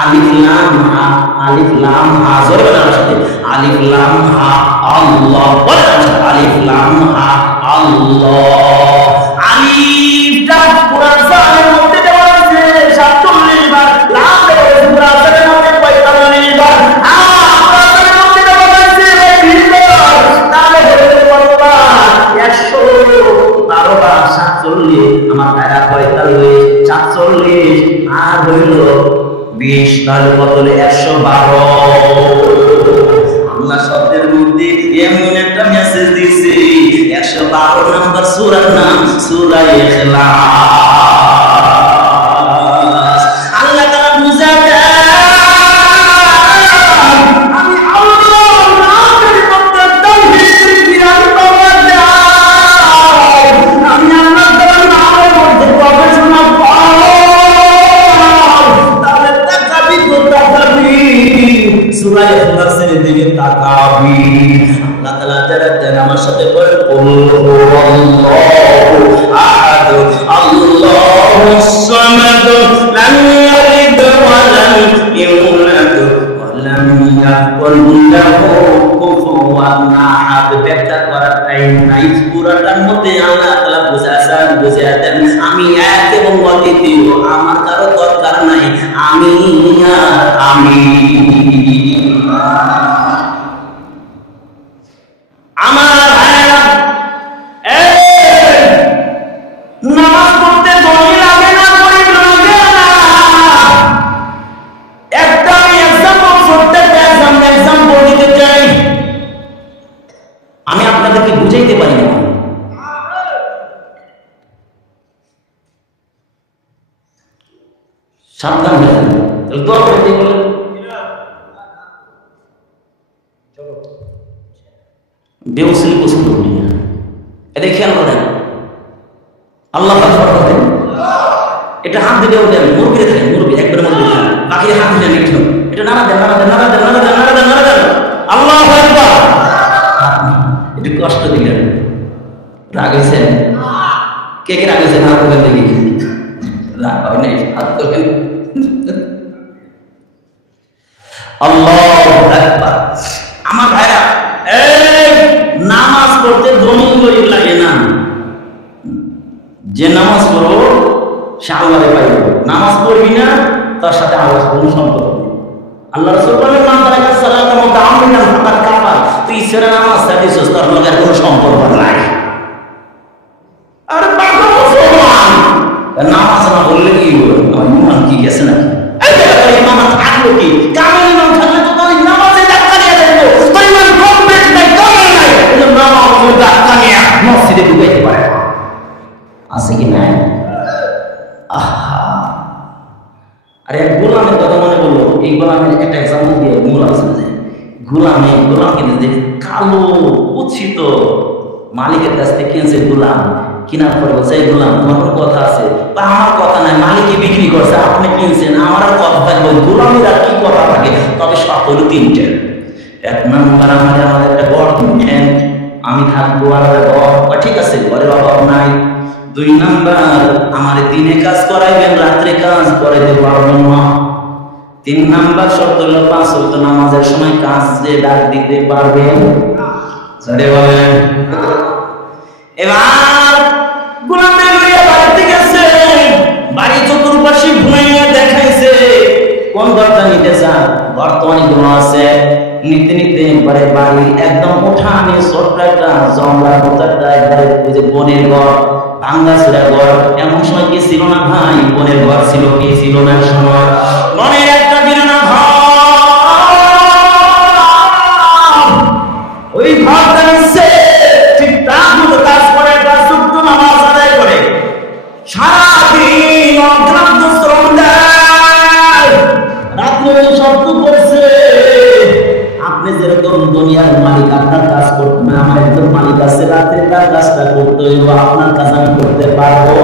আলিফ লাম হা, আলিফ লাম হা, জোরে বলেন আমার সাথে, আলিফ লাম হা আল্লাহ। বলেন আমার সাথে, আলিফ লাম হা আল্লাহ। আলিফটা কোরআনের মধ্যে দেওয়া আছে 47 বার, লাম দেওয়া আছে কোরআনের মধ্যে 45 বার, হা কোরআনের মধ্যে দেওয়া আছে 20 বার, তাহলে হলো কতবার? 112 বার। 47 আমার ভাইরা 45, 47 আর হইল 20, তাহলে কত হলো? 112। আল্লাহ শব্দের মধ্যে এমন একটা মেসেজ দিয়েছে, 112 নম্বর সূরার নাম সূরা ইখলাস। আল্লাহ তাআলা বুঝাতে আমি আল্লাহর নামের মধ্যে তাওহীদ বিরান পাওয়া যায়, আমি আল্লাহ তাআলার নামের মধ্যে গবেষণা সূরা ইখলাসের দিকে তাকাবি। আল্লাহ তাআলা যারা দেন আমার সাথে বলেন কুল হুয়াল্লাহু আহাদ আল্লাহুস সামাদ লাম ইয়ালিদ ওয়া লাম ইউলাদ ওয়া লাম ইয়াকুল লাহু কুফুওয়ান আহাদ। ব্যাখ্যা করার টাইম নাই, পুরাটার মধ্যে আল্লাহ তাআলা বুঝাছেন, বুঝিয়ে দেন আমি এক এবং অদ্বিতীয়, আমার কারো দরকার নাই, আমি আর আমি। আমার ভাইরা নামাজ পড়তে দলিল লাগে না, দলিল লাগে না। একটা আমি এক্সাম্পল করতে চাই, এক্সাম্পল দিতে চাই, আমি আপনাদেরকে বুঝাইতে পারি না। সাবধান হয়ে যান, দোয়া করতে বলেন। বেউসুলি পছন্দ করি না, এটা খেয়াল করেন। আল্লাহ করেন, এটা হাত দিলে ওঠেন, মুরগিরে থাকেন, মুরগি একবারে মুরগি খান, বাকি হাত দিলে লিখছেন, এটা নাড়া দেন, নাড়া দেন, নাড়া দেন, নাড়া দেন, নাড়া দেন, নাড়া দেন। আল্লাহ আকবার। একটু কষ্ট দিলেন, রাগ হয়েছে? কে কে রাগ হয়েছে? হাত তোলেন দেখি। রাগ হয় নাই, হাত তোলেন। আল্লাহু আকবার। আমার ভাইরা নামাজ পড়তে দলিল দলিল লাগে না। যে নামাজ পড়ো সে আল্লাহরে পাইবে, নামাজ পড়বি না তার সাথে আল্লাহর কোনো সম্পর্ক নেই। আল্লাহ রাসূল বলেন মান তারাকা সালাতা মুতাআম্মিদান ফাকাদ কাফার। তুই সেরা নামাজ ছাড়িছস, তার লগে কোনো সম্পর্ক নাই। আরে পাগল মুসলমান, নামাজ না পড়লে কি হবে? আমার ইমান কি গেছে নাকি? এই দেখো ইমান থাকলো কি? কামেল ইমান থাকলে তো তুই নামাজে ধাক্কা দিয়ে দেবো। তুই ইমান কমপ্লিট নাই, কামেল নাই, এই নামাজে ধাক্কা নিয়ে মসজিদে ঢুকাইতে পারে আছে কি নাই? আহা, আরে গোলামের কথা মনে বললো। এই গোলামের একটা এক্সাম্পল দিয়ে মূল আলোচনা যায়। গোলাম কিনে যে কালো উচ্ছিত মালিকের কাছ থেকে কিনছে গোলাম, কেনার পরে বলছে এই গোলাম তোমার কোনো কথা আছে? বা আমার কথা নাই, মালিকে বিক্রি করছে, আপনি কিনছেন, আমার আর কথা থাকবে? গোলামের আর কি কথা থাকে? তবে সব হলো 3টে। 1 নম্বর আমাদের একটা ঘর কিনছেন, আমি থাকবো, আর ঘর ঠিক আছে, ঘরের অভাব নাই। 2 নম্বর আমার দিনে কাজ করাইবেন, রাত্রে কাজ করাইতে পারবেন না। 3 নম্বর শর্ত হলো 5 ওয়াক্ত নামাজের সময় কাজে ডাক দিতে পারবেন। জোরে বলেন। এবার গোলামের লইয়া বাড়িতে গেছে, তো অনেকগুলো আছে। নিতে নিতে একবারে বাড়ি একদম উঠানে ছোট্ট একটা জঙ্গলার মতো একটা একবারে ওই যে বনের ঘর, ভাঙ্গা চূড়া ঘর। এমন সময় কি ছিল না ভাই? বনের ঘর ছিল, কি ছিল না সময়? বনের একটা বিরানা ঘর, ওই ঘরটা নিচ্ছে ঠিক তার মতো কাজ করে, তার ছোট্ট নামাজ আদায় করে সারাদিন অক্লান্ত শ্রম দেয়, রাত্রে শব্দ করছে। আপনি যেরকম দুনিয়ার মালিক, আপনার কাজ করতে না, আমার একজন মালিক আছে, রাত্রে তার কাজটা করতে হইব, আপনার কাজ আমি করতে পারবো।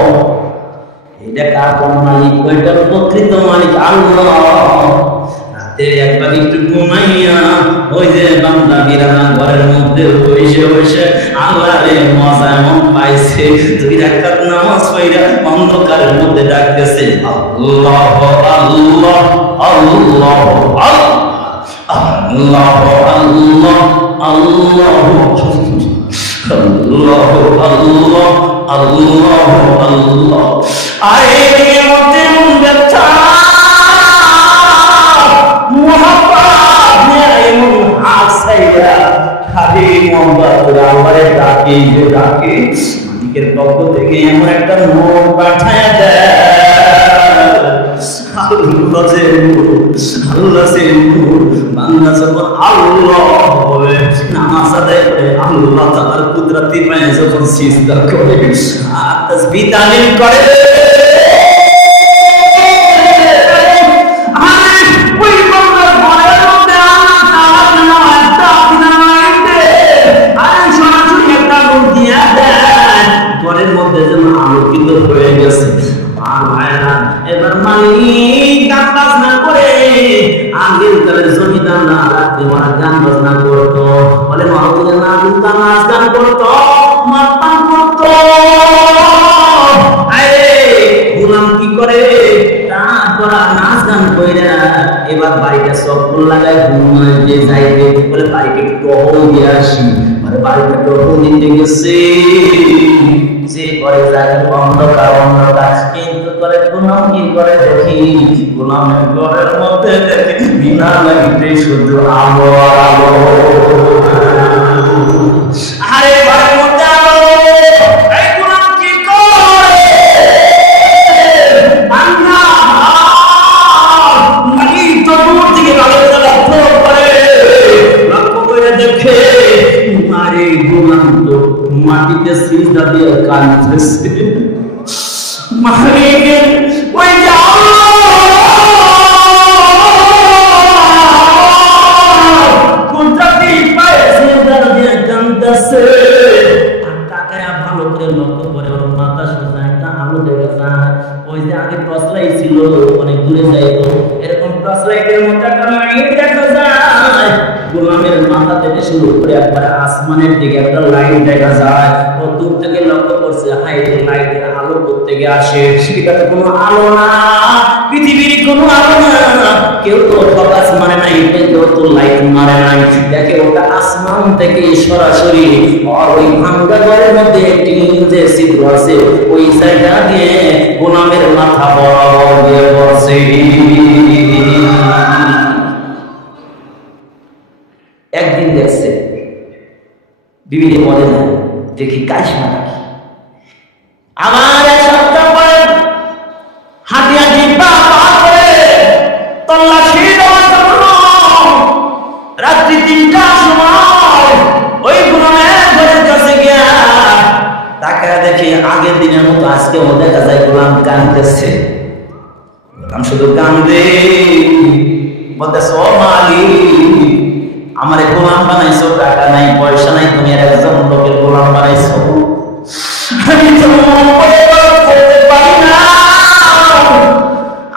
এটা কার কোন মালিক? ওইটার প্রকৃত মালিক আল্লাহ। রাতে একবার একটু ঘুমাইয়া ওই যে বান্দা বিরানা ঘরের মধ্যে বসে বসে আল্লাহরে মজা এমন পাইছে, দুই রাকাত নামাজ পড়া অন্ধকারের মধ্যে ডাকতেছে আল্লাহ আল্লাহ আল্লাহ আল্লাহ আল্লাহ আল্লাহ আল্লাহ আল্লাহ আল্লাহ। আরে মধ্যে মন ব্যথা মোহাম্মদ নিয়ে এমন হাসাইয়া খালি মোহাম্মদ আমারে ডাকে ডাকে, মালিকের পক্ষ থেকে এমন একটা নোট পাঠায় দেয়। আল্লাহ যে আল্লাহ সে বান্দা যখন আল্লাহ বলে নামাজ আদায় করে, আল্লাহ তাআলার কুদরতি পায় যখন সিজদা করে আর তাসবিহ তাহলিল করে, ঘরের মধ্যে যেন আলোকিত হয়ে গেছে। এবার মালিক গান বাজনা করে, আগের কালের জমিদাররা রাত্রে ওরা গান বাজনা করতো, বলে মহাপুরের না গুনতাম নাচ গান করতো, মাতাম করতো। আরে গোলাম কি করে? তারপর নাচ গান কইরা এবার বাড়িটা চক্কর লাগায় ঘুমাইতে যাইবে, বলে বাড়িটা একটু টহল দিয়ে আসি। মানে বাড়িটা টহল দিতে গেছে, যে করে যায় অন্ধকার অন্ধকার, কিন্তু করে গোলাম কি করে দেখি, গোলামের ঘরের মধ্যে দেখি বিনা লাগিতে শুধু আলো আলো। আরে বাড়ির মধ্যে আলো, এই গোলাম কি করে? বান্দা মালিক তো দূর থেকে আলোটা লক্ষ্য করে, লক্ষ্য করে দেখে আরে গোলাম তো মাটিতে সিজদা দিয়ে কাঁদতেছে। মালিক ওই যে কুদরতি পায়ে সিজদা দিয়ে কাঁদতেছে। আর তাকায়া ভালো করে লক্ষ্য করে ওর মাথা সোজা একটা আলো দেখা যায়। ওই যে আগে টর্চ লাইট ছিল, অনেক দূরে যাইতো, এরকম টর্চ লাইটের মতো একটা লাইট দেখা যায়। গোলামের মাথা থেকে শুরু করে একবার আসমানের দিকে একটা লাইট দেখা যায়। ও দূর থেকে লক্ষ্য করছে, হাই লাইটের আলো কোত্থেকে আসে? এটা তো কোনো আলো না, পৃথিবীর কোনো আলো না। কেউ তো ফোকাস মারে নাই, কেউ তো লাইট মারে নাই, দেখে ওটা আসমান থেকে সরাসরি আর ওই ভাঙ্গা ঘরের মধ্যে টিন যে ছিদ্র আছে ওই জায়গা দিয়ে গোলামের মাথা বরাবর দিয়ে পড়ছে। একদিন দেখছে বিবিধ মনে না, দেখি কাশমা নাকি আমার এক সপ্তাহ পরে হাঁটি হাঁটি পা পা করে তল্লাশি দেওয়ার জন্য রাত্রি ৩টার সময় ওই গোলামের ঘরের কাছে গিয়া তাকায় দেখি আগের দিনের মতো আজকেও দেখা যায় গোলাম কাঁদতেছে। গোলাম শুধু কান্দে, বলতেছে ও মালিক আমারে গোলাম বানাইছো, টাকা নাই পয়সা নাই, তুমি আর একজন লোকের গোলাম বানাইছো, আমি তো করতে পারি না,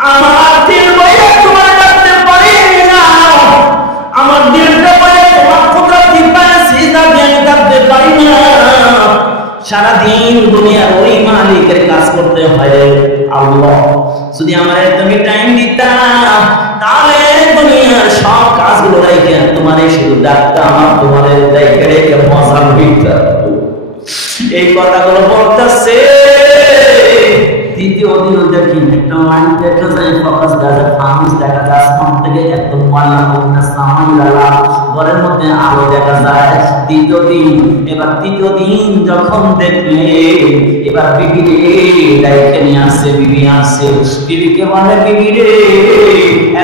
আমার দিল বইয়া তোমার ডাকতে পারি না, আমার দিলটা বইয়া তোমার কুদরতি পায়ে সিজদা দিয়ে ডাকতে পারি না। সারাদিন দুনিয়ার ওই মালিকের কাজ করতে হয় আল্লাহ। যদি আমার তুমি টাইম দিতাম তাহলে দুনিয়ার সব কাজগুলো রেখে তোমার শুধু ডাকতাম, আমার তোমার রেখে রেখে মজা লইতাম। এই কথাগুলো বলতেছে দ্বিতীয় দিন দেখি একটা লাইন দেখা যায়, ফোকাস দেখা ফানুস দেখা যায়, আসমান থেকে একদম ওয়ালা মুন্না সামাইলা ঘরের মধ্যে আলো দেখা যায়। তৃতীয় দিন, এবার তৃতীয় দিন যখন দেখলে এবার বিবি রে ডাইকে নিয়ে আসছে, বিবি আসছে, বিবিকে বলে বিবি রে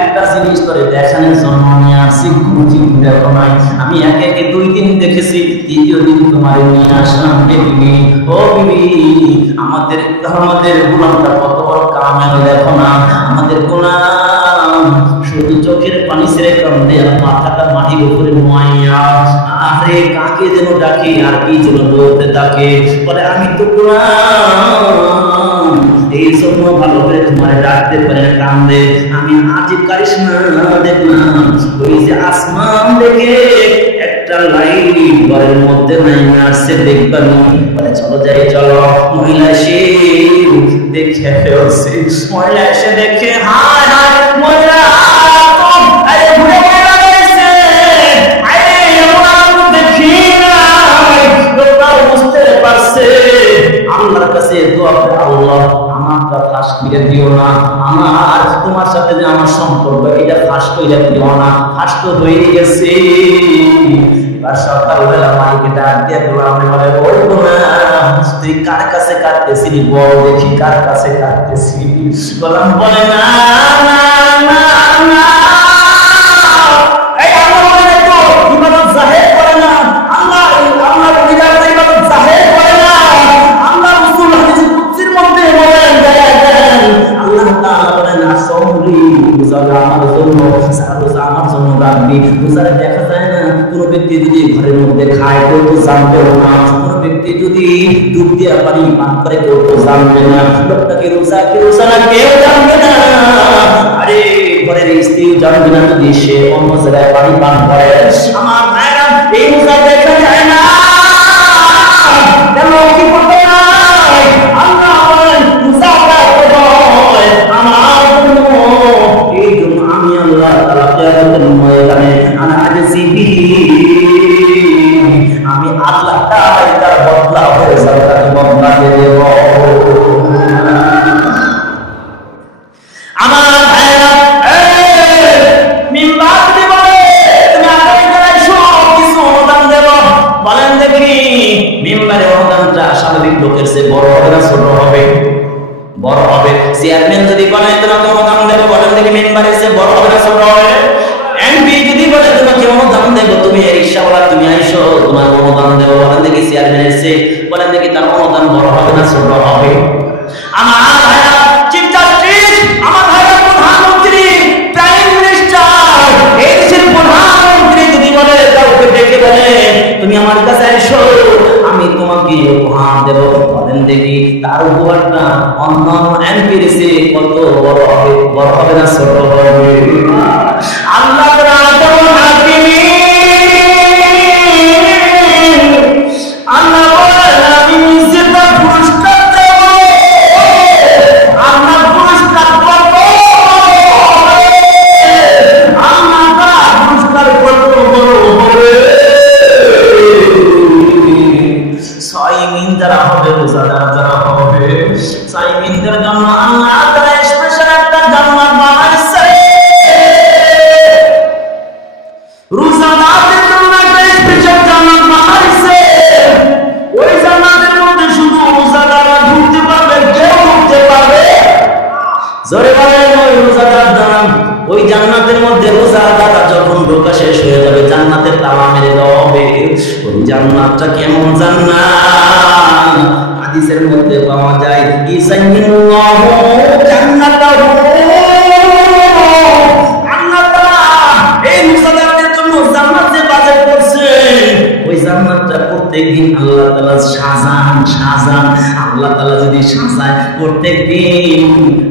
একটা জিনিস করে দেখানোর জন্য নিয়ে আসছি, কোনো জিনিস দেখো নাই, আমি একে একে 2 দিন দেখেছি, তৃতীয় দিন তোমার নিয়ে আসলাম বিবি। ও বিবি, আমাদের গোলামটা কত বড় কামেল দেখো না, আমাদের গোলাম শুধু চোখের পানি ছেড়ে কান্দে আর মাথাটা মাটির উপরে নোয়াইয়া, আরে কাকে যেন ডাকে আর কি যেন বলতে থাকে, বলে আমি তো গোলাম, এই জন্য ভালো করে তোমার ডাকতে পারে না, কান্দে। আমি আজিব কারিশমা দেখলাম, ওই যে আসমান দেখে একটা লাইট ঘরের মধ্যে নাই আসছে, দেখবেন বলে চলো যাই, চলো। মহিলা এসে দেখে ফেলছে, মহিলা এসে দেখে হায় হায় মহিলা বুঝতে পারছে। আল্লাহর কাছে দোয়া করে, আল্লাহ আমারটা ফাঁস করে দিও না, আমার তোমার সাথে যে আমার সম্পর্ক এটা ফাঁস করে দিও না, ফাঁস তো হয়ে গেছে। সকালবেলা মাইকে ডাক দিয়ে গোলাম বলে, বলবো না তুই কার কাছে কাটতেছিলি, বল দেখি কার কাছে কাটতেছিলি। গোলাম বলে না না না না, এই আমার বলে তো ইবাদত জাহের করে না, আল্লাহ আল্লাহর ইবাদত জাহের করে না। আল্লাহ রাসূল হাদিস কুদসির মধ্যে বলেন, আল্লাহ তাআলা বলেন আসৌরি রোজা আমার জন্য, রোজা আমার জন্য রাখবি। রোজারে দেখা যায় না, কোন ব্যক্তি যদি ঘরের মধ্যে খায় কেউ তো জানবে না, কোন ব্যক্তি যদি দুধ দিয়ে পানি পান করে কেউ তো জানবে না, লোকটাকে রোজা কি রোজা না কেউ জানবে না। আরে ঘরের স্ত্রী জানবে না যদি সে অন্য জায়গায় পানি পান করে। আমার ভাইরা এই রোজা দেখা যায় না, কেন কি করতে নাই? আল্লাহ বলেন রোজা রাখতে হয় আমার জন্য, এই জন্য আমি আল্লাহ তাআলা কিয়ামতের ময়দানে আমি আল্লাহ তাআলা তার বদলা হয়ে যাবে, তাকে বদলা দিয়ে দেব। আমার ভাইরা মিম্বার যদি বলে তুমি আগামী কালে সব কিছু অনুদান দেব, বলেন দেখি মিম্বারে অনুদানটা স্বাভাবিক লোকের চেয়ে বড় হবে না ছোট হবে? বড় হবে। চেয়ারম্যান যদি বলে তোমাকে অনুদান দেব, বলেন দেখি মিম্বারে চেয়ে বড় হবে না ছোট হবে? এমপি যদি বলে তোমাকে অনুদান দেব, তুমি রিকশাওয়ালা তুমি আইসো তোমার অনুদান দেব, বলেন দেখি চেয়ারম্যান এসে বলেন দেখি তার অনুদান বড় হবে না ছোট হবে? আমার ভাইরা চিফ জাস্টিস, আমার ভাইরা প্রধানমন্ত্রী, প্রাইম মিনিস্টার, এই দেশের প্রধানমন্ত্রী যদি বলে কাউকে ডেকে বলে তুমি আমার কাছে আইসো আমি তোমাকে উপহার দেব, বলেন দেখি তার উপহারটা অন্য এমপির চেয়ে কত বড় হবে? বড় হবে না ছোট হবে? আল্লাহ আল্লাহ বলেন আমি নিজে তার পুরস্কার দেব, আল্লাহ পুরস্কার কত, আল্লাহ তার পুরস্কার কত বড় হবে। 6 মিন যারা হবে, রোজাদার যারা হবে, 6 মিনদের জন্য আল্লাহ তাআলা স্পেশাল একটা জান্নাত বানাইছে। রোজাদারদের জন্য একটা স্পেশাল জান্নাত বানাইছে। ওই জান্নাতের মধ্যে শুধু রোজাদাররা ঢুকতে পারবে, কেউ ঢুকতে পারবে? জোরে বলেন ওই রোজাদার জান্নাত, ওই জান্নাতের মধ্যে রোজাদাররা যখন ঢোকা শেষ হয়ে যাবে জান্নাতের তালা মেরে দেওয়া হবে। ওই জান্নাতটা কেমন জান্নাত? হাদিসের মধ্যে পাওয়া যায় ইসাইয়ুল্লাহু জান্নাতাহু, আল্লাহ তাআলা এই রোজাদারদের জন্য জান্নাত যে বাজেট করছেন, ওই জান্নাতটা প্রত্যেকদিন আল্লাহ তাআলা সাজান। আল্লাহ তাআলা যদি সাজায় প্রত্যেকদিন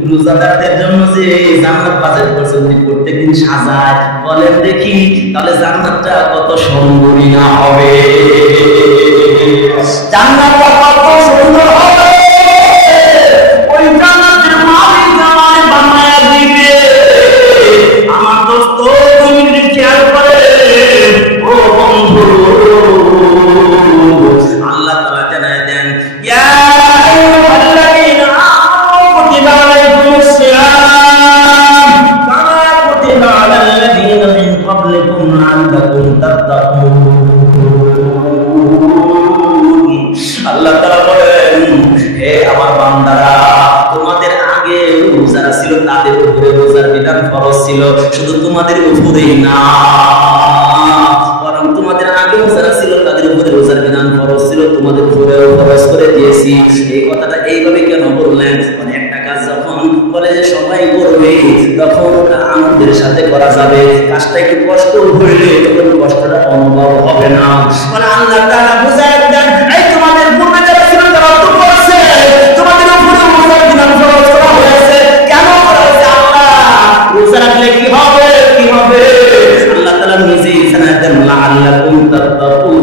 রোজাদারদের জন্য যে জান্নাত বাজেট করছে, যদি প্রত্যেকদিন সাজায়, বলেন দেখি তাহলে জান্নাতটা কত সুন্দরী না হবে? জান্নাতটা কত সুন্দর হবে? ওই জান্নাতের মালিক আমায় বানায়া দিবে। আমার দোস্ত তুমি খেয়াল করে ও বন্ধু, আল্লাহ তাআলা জানায় দেন ইয়া আইয়ুহাল্লাযীনা আমানু তাদের উপরে রোজার বিধান ফরজ ছিল, শুধু তোমাদের উপরেই না, বরং তোমাদের আগেও যারা ছিল তাদের উপরে রোজার বিধান ফরজ ছিল, তোমাদের উপরেও ফরজ করে দিয়েছি। এই কথাটা এইভাবে কেন বললেন? মানে একটা কাজ যখন বলে যে সবাই করবে, তখন ওটা আনন্দের সাথে করা যাবে। কাজটা একটু কষ্ট হইলে তখন কষ্টটা অনুভব হবে না। মানে আল্লাহ তাআলা বুঝায় দেন, এই তোমাদের পূর্বে যারা ছিল তারা তো করছে, তোমাদের উপরে রোজার বিধান ফরজ করা হয়েছে। কেন করা হয়েছে? আল্লাহ রোজা রাখলে কি হবে, কি হবে? আল্লাহ তাআলা নিজেই জানায় দেন, লাআল্লাকুম তাত্তাকুন।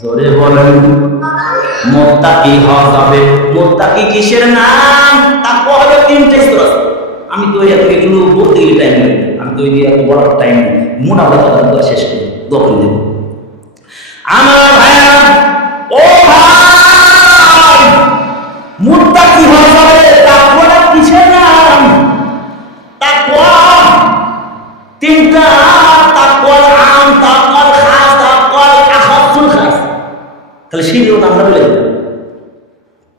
জোরে বলেন, মুত্তাকি হওয়া যাবে। মুত্তাকি কিসের নাম? তাকওয়া হলো তিনটে স্তর আছে। আমি তো এগুলো বলতে গেলে টাইম নেই, আমি তো এত বড় টাইম নেই, মোটামুটি কথা শেষ করি, দখল দেব। আমার ভাইয়া, ও ভাই, মুত্তাকি হওয়া যাবে। তাকওয়া কিসের নাম? তাকওয়া তিনটা, তাকওয়া আম, তাকওয়া খাস, তাকওয়া আখাসুল খাস। তাহলে সেই জন্য আমরা বলে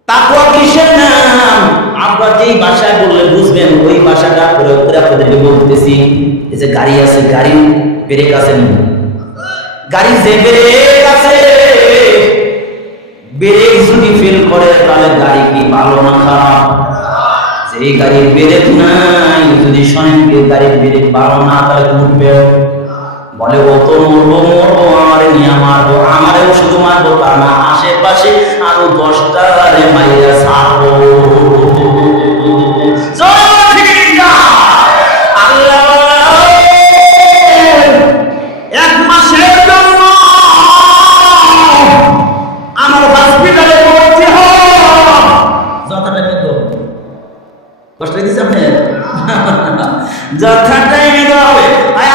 তাকওয়া কিসের নাম? আপনারা যেই ভাষায় বললে বুঝবেন ওই ভাষাটা প্রয়োগ করে আপনাদেরকে বলতেছি। এই যে গাড়ি আছে, গাড়ি ব্রেক আছে না? গাড়ি যে ব্রেক আছে, ব্রেক যদি ফেল করে তাহলে গাড়ি কি ভালো না খারাপ? যেই গাড়ির ব্রেক নাই, যদি শোনেন গাড়ির ব্রেক ভালো না, তাহলে উঠবে বলে ও তো মরবো মরবো, আমারে নিয়ে মারবো, আমারেও শুধু মারবো তা না, আশেপাশে আরো 10টা মাইরা ছাড়বো। এক মাসের জন্য আমার হসপিটালে ভর্তি হয়, যথাটা কত কষ্ট দিচ্ছে আপনি, যথাটাই নিতে হবে।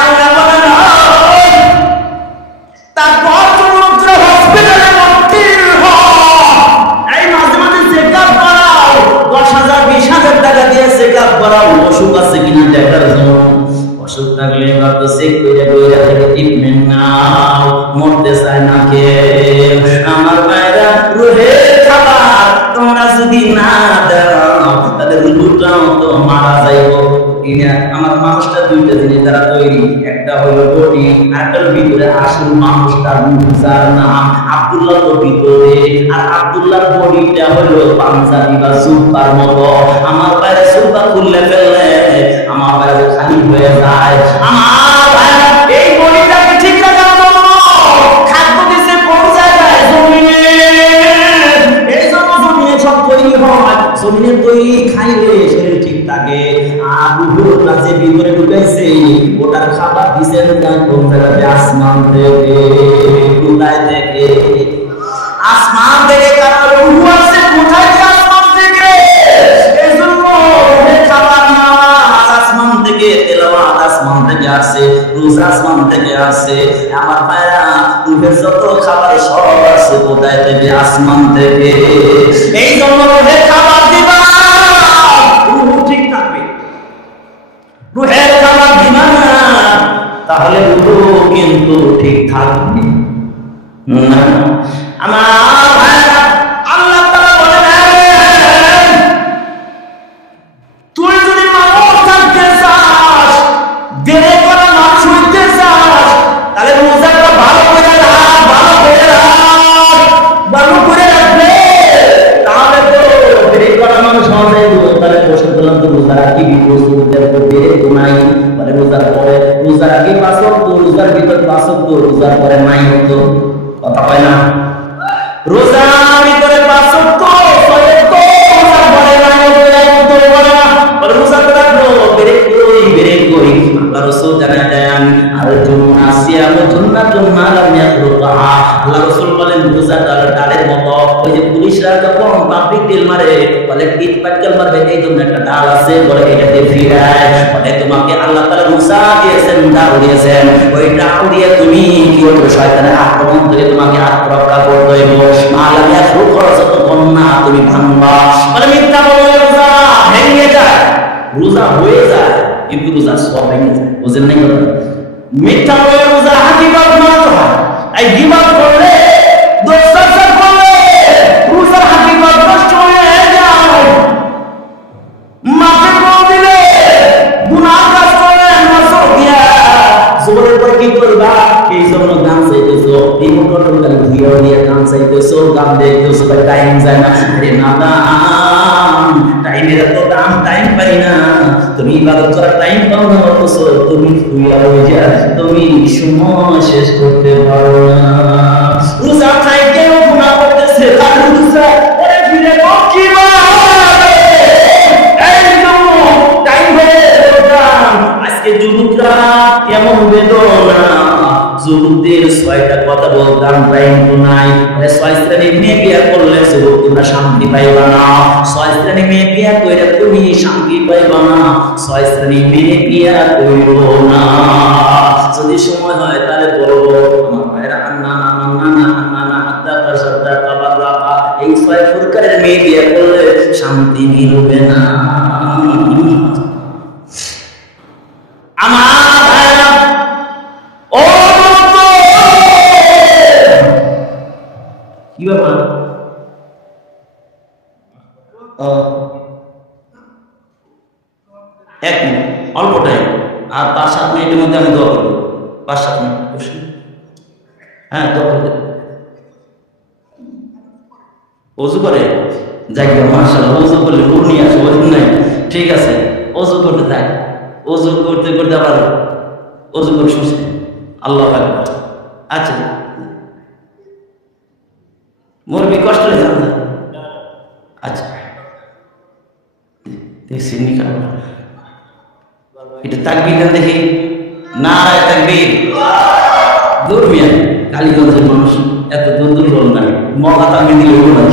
আল্লাহ বলেন, তারপর তুমি হসপিটালে ভর্তি এই মাঝে মাঝে চেকআপ করাও, 10,000 20,000 টাকা দিয়ে চেকআপ করাও, অসুখ আছে কিনা দেখার জন্য। অসুখ থাকলে এবার তো চেক করে বইরা থেকে ট্রিটমেন্ট নাও, মরতে চায় না কে? আমার ভাইরা, রুহের খাবার তোমরা যদি না দাও তাহলে রুহটাও তো মারা যাইব। আমার মানুষটা দুইটা জিনিস দ্বারা তৈরি, একটা হলো বডি, আরেকটা হলো ভিতরে আসল মানুষটা, যার নাম আব্দুল্লাহ তো ভিতরে, আর আব্দুল্লাহর বডিটা হলো পাঞ্জাবি বা সুপার মতো। আমার বাইরে সুপার খুললে ফেললে আমার বাইরে খালি হয়ে যায়। আমার বাইরে এই বডিটাকে ঠিক রাখার জন্য খাদ্য দিচ্ছে কোন জায়গায়? জমিনে। এই জন্য জমিনে সব তৈরি হয়, জমিনের তৈরি খাইলে শরীর ঠিক থাকে। আর রুহুর কাছে ভিতরে ঢুকাইছে, ওটার খাবার দিছেন কোন জায়গাতে? আসমান থেকে। কোথায় থেকে? আসমান থেকে। কারণ রুহু আছে কোথায়? আসমান থেকে। এই জন্য খাবার না আসমান থেকে, তেলাওয়াত আসমান থেকে আসে, রোজা আসমান থেকে আসে। আমার ভাইরা, রুহের যত খাবার সব আছে কোথায় থেকে? আসমান থেকে। এই জন্য রুহের খাবার দিবা, রুহু ঠিক থাকবে। রুহের খাবার দিবা না, তাহলে রুহু কিন্তু ঠিক থাকবে না। আমার ভাইরা, আল্লাহ তাআলা বলেন, তুই যদি মানুষ থাকতে চাস, দেরে করে মানুষ হইতে চাস, তাহলে রোজাটা ভালো করে রাখ, ভালো করে রাখ, ভালো করে রাখবে, তাহলে তো দেরে করা মানুষ হওয়া যাইব। তাহলে প্রশ্ন করলাম, তো রোজা রাখি বিপরীত দেরে তো নাই, মানে রোজার পরে, রোজার আগে 5 ওয়াক্ত, রোজার ভিতর 5 ওয়াক্ত, রোজার পরে নাই হতো, কথা হয় না? রোজার ভিতরে 5 ওয়াক্ত, 6 ওয়াক্ত, রোজার পরে নাই হতো, বলে না, বলে রোজা রাখবো, ব্রেক কই। আল্লাহ রাসূল জানায় দেন, আর জুন্না সিয়ামু জুন্নাতুন মা লাম ইয়াখরুহা। আল্লাহ রাসূল বলেন, রোজা ডালের মতো। ওই যে পুলিশরা যখন পাবলিক তেল মারে, বলে ইট পাটকেল মারবে, এই জন্য একটা ডাল আছে, বলে এটাতে ফিরায়, বলে তোমাকে আল্লাহ তাআলা রোজা দিয়েছেন, ডাল দিয়েছেন, ওই ডাল দিয়ে তুমি কি করবে? শয়তানের আক্রমণ থেকে তোমাকে আত্মরক্ষা করতে হবে। মা লাম ইয়াখরুহা, যতক্ষণ না তুমি ভাঙবা, বলে মিথ্যা বলে রোজা ভেঙে যায়, রোজা হয়ে যায়, কিন্তু রোজা সব ভেঙে যায়। বুঝেন নাই কথা? মিথ্যা বলে রোজা হাকিকত নষ্ট হয়। এই গীবত করলে, দোষ চর্চা করলে রোজার হাকিকত নষ্ট হয়ে যায়। মাকে বল দিলে গুনাহ কাজ করলে নষ্ট দিয়া জোরের পর কি করবা? এই জন্য গান চাইতেছো, এই মোটর গান ঘুরিয়ে দিয়ে গান চাইতেছো, গান দেখতেছো, টাইম যায় না। আরে না টাইমের তো দাম, টাইম পাই না। তুমি ইবাদত করার টাইম পাও না, অথচ তুমি শুয়ে রয়েছে, তুমি সময় শেষ করতে পারো না। রোজা চাইতে গুনাহ করতেছে, তার রোজা ওরে ফিরে কি আজকে যুবকরা কেমন বেদনা। যুবকদের 6টা কথা বলতাম, টাইম তো নাই। 6 শ্রেণীর মেয়ে বিয়ে করলে যুবক তোমরা শান্তি পাইবা না। 6 শ্রেণীর মেয়ে বিয়ে করে তুমি শান্তি পাইবা না। 6 শ্রেণীর মেয়ে বিয়ে করব না। যদি সময় হয় তাহলে বলবো আমার ভাইরা আন্না না আন্না না আন্না না আত্তা সাদ্দা কাবারাকা, এই 6 প্রকারের মেয়ে বিয়ে করলে শান্তি মিলবে না। আমার ভাইরা ও কি ব্যাপার? এক মিনিট, অল্প টাইম, আর 5-7 মিনিটের মধ্যে আমি দোয়া করবো। 5-7 মিনিট বসুন। হ্যাঁ, দোয়া করতে ওযু করে যাই, মাশাআল্লাহ। ওযু করলে নূর নিয়ে আসে, ওযু নাই, ঠিক আছে। ওযু করতে যাই, ওযু করতে করতে আবার ওযু করে শুনছে আল্লাহু আকবার। আচ্ছা, মুরবি কষ্ট হয়ে যান। আচ্ছা, দেখছি নিকাল এটা তাকবীর দেন দেখি। নারায়ে তাকবীর। দূর মিয়া, কালীগঞ্জের মানুষ এত দূর দূর হল না, মগা তাকবীর দিলে হলো না।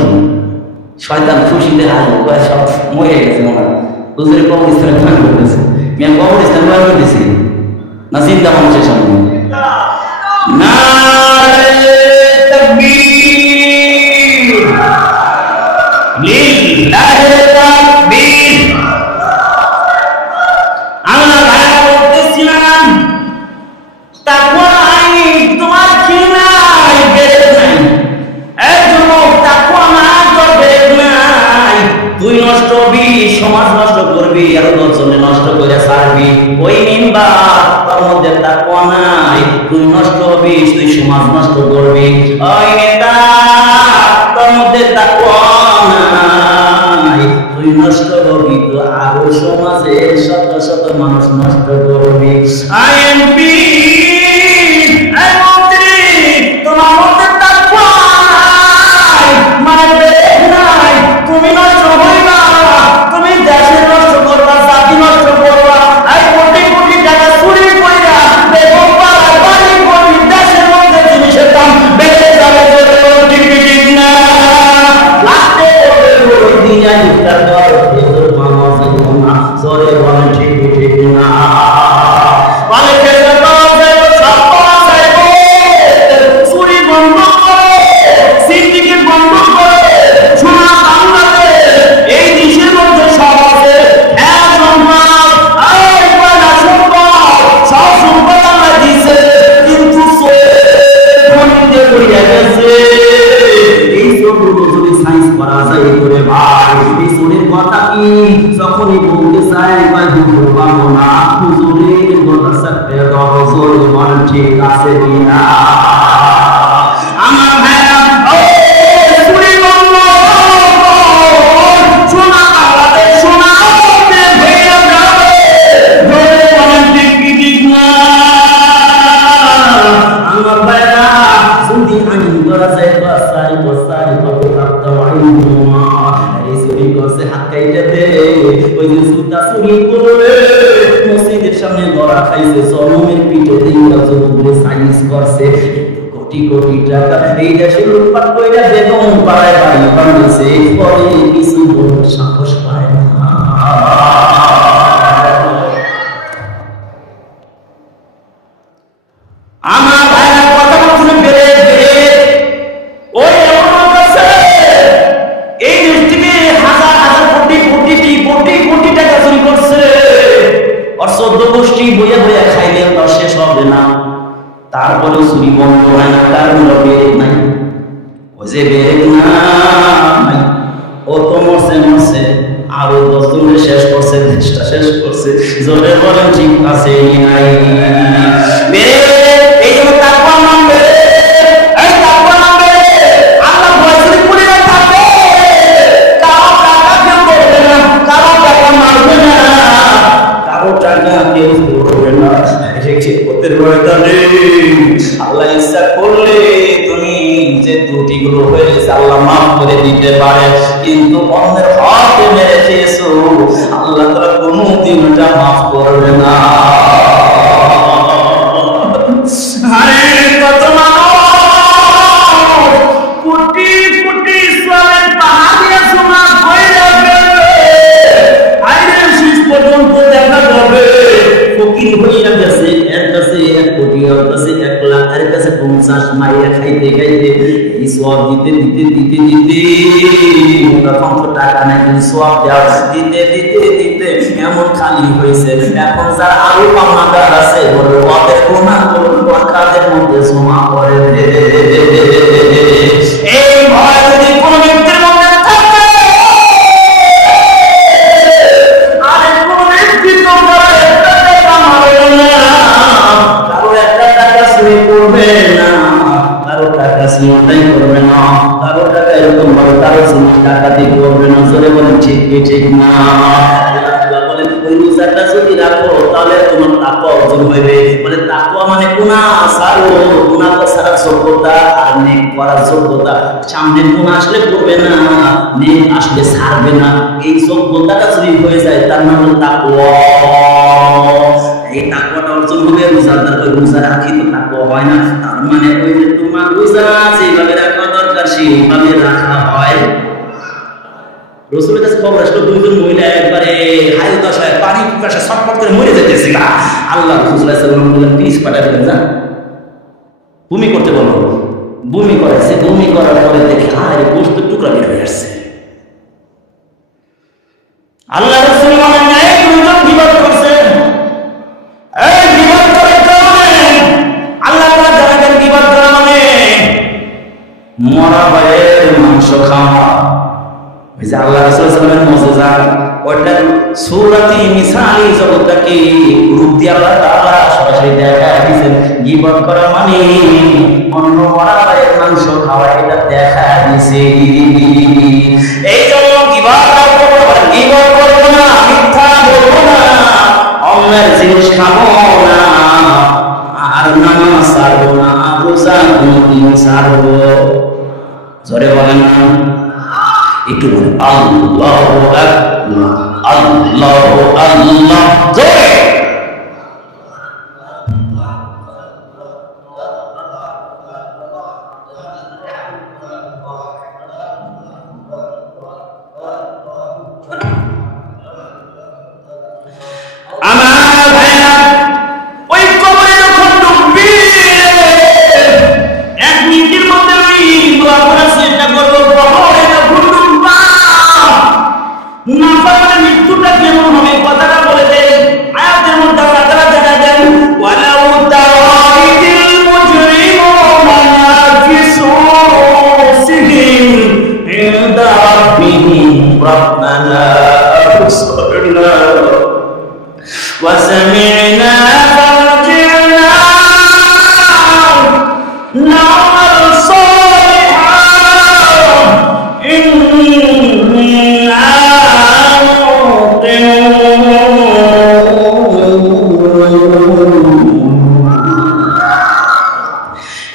শয়তান খুশিতে হাসবে, সব মরে গেছে। মনে হয় হুজুরের কবরস্থানে ফান করতেছে। মিয়া কবরস্থান ফান করতেছি না, চিন্তা মানুষের সামনে। নারায়ে তাকবীর, লিল্লাহি তাকবীর। আমরা ভাইরা বলতেছিলাম তাকওয়া নাই, তোমার কি নাই? বের নাই। এই যুবক, তাকওয়া না তোর বের নাই। তুই নষ্ট হবি, সমাজ নষ্ট করবি, আর 10 জনে নষ্ট করে ছাড়বি। ওই মিম্বার তোর মধ্যে তাকওয়া নাই, তুই নষ্ট হবি, তুই সমাজ নষ্ট করবি। ওই নেতা তোর মধ্যে তাকওয়া নাই, তুই নষ্ট হবি, তো আরো সমাজে শত শত মানুষ নষ্ট করবি। আইএমপি তোমার মধ্যে তাকওয়া নাই, মানবে নাই, তুমি নষ্ট হইবা, তুমি দেশে নষ্ট করবা, জাতি নষ্ট করবা। এই কোটি কোটি টাকা চুরি কইরা বেগম পাড়ার বাড়ি করবি, দেশের মধ্যে জিনিসের দাম বেড়ে যাবে। ঠিক ঠিক না? লাগতে ওই দিয়া ইফতার কর, এদের মামা যাইবো না। সরে বলেন ঠিক ঠিক না? বলে খেতে পাওয়া যাইব, সব পাওয়া যাইব। চুরি বন্ধ করে, সিন্ডিকেট বন্ধ করে, সোনা বাংলাদেশ এই দেশের মধ্যে সব আছে। এক সম্পদ, আর কয়লা সম্পদ, সব সম্পদ আমরা দিছে, কিন্তু খনিতে পড়ে গেছে। এই সবগুলো যদি সাইন্স করা যায় করে ভাই, এই সোনের কথা কি যখনই বলতে চাই ভাই হুজুর পাবো না, হুজুরের কথা সাথে হুজুর মন ঠিক আছে কিনা? আমার ভাইরা ও চুরি বন্ধ, সোনা বাংলাদেশ সোনা হতে ভেঙে যাবে। ধরে বলেন ঠিক কি ঠিক না? আমার ভাইরা যদি আইন করা যায় সারি কত রাখতে আইন এই চুরি করছে হাত কাইটা দে। ওই যে সুতা চুরি করে মসজিদের সামনে ধরা খাইছে, জনমের পিঠে দিয়ে যুবকগুলো সাইন্স করছে। কোটি কোটি টাকা এই দেশে লুটপাট কইরা বেগম পাড়ায় বাড়ি বানিয়েছে, পরে কিছু বলার সাহস পায় না। আমার ভাইরা কথা বলছেন বেড়ে বেড়ে ওই এমন আছে এই দেশ থেকে হাজার হাজার কোটি কোটি কোটি কোটি টাকা চুরি করছে। অথচ তার কোনো বেরেক নাই, ওই যে বেরেক নাই, ও তো মরছে আরো 10 জনের শেষ করছে, দেশটা শেষ করছে। জোরে বলেন ঠিক আছে নাই? এই জন্য তাকওয়া নামবে, এই তাকওয়া নামবে, আল্লাহ ভয় করে থাকবে, কারো টাকা কেউ করবে না, কারো টাকা মারবে না, কারো টাকা কেউ করবে না। আল্লাহ ইচ্ছা করলে তুমি যে ত্রুটিগুলো হয়েছে আল্লাহ মাফ করে দিতে পারে, কিন্তু অন্যের হক মেরে খেয়েছো আল্লাহ তাআলা কোনোদিন এটা মাফ করবে না। আরে কত মানুষ কোটি কোটি ইসলামের পাহাড় দিয়ে সোনা হয়ে যাবে, আরে শেষ পর্যন্ত দেখা যাবে ফকির হইয়া গেছে, এর কাছে 1 কোটি, ওর কাছে 1 লাখ, এর কাছে 50 মাইয়া খাইতে খাইতে এই সওয়াব দিতে দিতে দিতে দিতে তখন তো টাকা নাই, কিন্তু সওয়াব দেওয়া দিতে দিতে দিতে এমন খালি হয়েছে। এখন যারা আরো পাওনাদার আছে ওদের গুনাহগুলো কাদের মধ্যে জমা করে দে। এই ভয় যদি কোন ব্যক্তির মধ্যে থাকে, আরে কোন ব্যক্তি তো করবে না, কারো টাকা সিমটাই করবে না, কারো টাকা এরকম ভাবে কারো টাকাতে করবে না। জোরে বলেন ঠিক ঠিক না? বলেন ওই রোজাটা যদি রাখো তাহলে তোমার তাকওয়া অর্জন হবে। বলে তাকওয়া মানে গুনাহ ছাড়ো, গুনাহ ছাড়ার যোগ্যতা আর নেক করার যোগ্যতা। সামনে গুনাহ আসলে করবে না, নেক আসলে ছাড়বে না, এই যোগ্যতাটা যদি হয়ে যায় তার নাম হলো তাকওয়া। এই তাকওয়াটা অর্জন হবে রোজাদার। ওই রোজা রাখি তো তাকওয়া হয় না, তার মানে ওই যে তোমার রোজা যেভাবে রাখা দরকার সেইভাবে রাখা হয়। রাসূলের কাছে খবর আসলো 2 জন মহিলা একবারে হাই দশায় পানি পিপাসা ছটফট করে মরে যেতেছিল। আল্লাহ রাসূল সাল্লাল্লাহু আলাইহি ওয়াসাল্লাম বললেন প্লিজ পাঠাবেন না, ভূমি করতে বলো। ভূমি করেছে, ভূমি করার পরে দেখি আরে গোশতের টুকরা বের হয়ে আসছে। আল্লাহ রাসূল বলেন এই 2 জন বিবাদ করছে, এই বিবাদ করে কারণে আল্লাহ তাআলা জানেন বিবাদ করা মানে মরা ভাইয়ের মাংস খাওয়া। ওই যে আল্লাহ রাসূল সাল্লাল্লাহু আলাইহি ওয়াসাল্লামের মুজিজা, ওটা সূরাতি মিসালি জগৎটাকে রূপ দিয়ে আল্লাহ তাআলা সরাসরি দেখা দিয়েছেন। গীবত করা মানে অন্য মরা ভাইয়ের মাংস খাওয়া, এটা দেখা দিয়েছে। এই জন্য গীবত করবো না, গীবত করবো না, মিথ্যা বলবো না, অন্যের জিনিস খাবো না, আর নামাজ ছাড়বো না, রোজা কোনদিন ছাড়বো। জোরে বলেন না, একটু বলেন আল্লাহু আকবার, আল্লাহু আল্লাহ জোরে। আমার ভাইরা ওই কবরে যখন ডুববি 1 মিনিটের মধ্যে ওই দোয়া করা চেষ্টা করবো, কবরে যখন ডুববা না পারলে মৃত্যুটা কেমন হবে কথাটা বলে দেন। আয়াতের মধ্যে কথাটা জানা দেন, ওয়ালাউ তারাইদিল মুজরিমুনা নাকিসু সিহিম ইনদা রাব্বিহিম রাব্বানা আবসারনা وسمعنا فارجعنا نعمل صالحا إنا موقنون।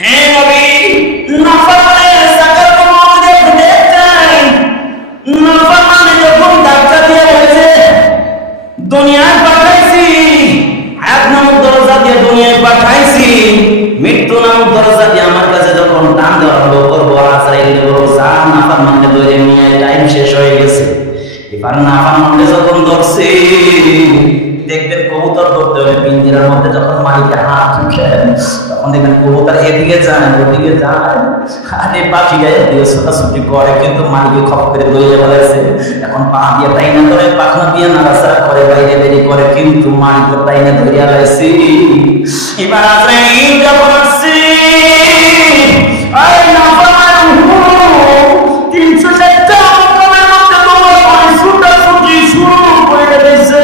হে নবী, নাফরমানে সাকাত মধ্যে দেখতেন, নাফরমানে যখন ধাক্কা দিয়ে বলেছে দুনিয়ায় পাঠাইছি, হায়াত নামক দরজা দিয়ে দুনিয়ায় পাঠাইছি, মৃত্যু নামক দরজা দিয়ে আমার কাছে যখন টান দেওয়া হলো করবো আজরাইল দেবো যা নাফরমানকে ধরে নিয়ে টাইম শেষ হয়ে গেছে। এবার নাফরমানকে যখন ধরছি দেখবেন কবুতর ধরতে হলে পিঞ্জিরার মধ্যে যখন মালিকের হাত ঢুকে তখন দেখবেন কবুতর এদিকে যায় ওদিকে যায়, আরে পাখিটা এদিকে ছোটাছুটি করে, কিন্তু মালিকে খপ করে দইয়ে ফেলেছে। এখন পা দিয়ে টাইনা ধরে, পাখনা দিয়ে নাড়াচাড়া করে, বাইরে বেরি করে, কিন্তু মালিক টাইনা ধরিয়া লাইছি। এবার আজরাইল যখন আসছে, আয় না পামান হু 360টা কমের মধ্যে তোমার পায়ে ছোটাছুটি শুরু করে দিয়েছে।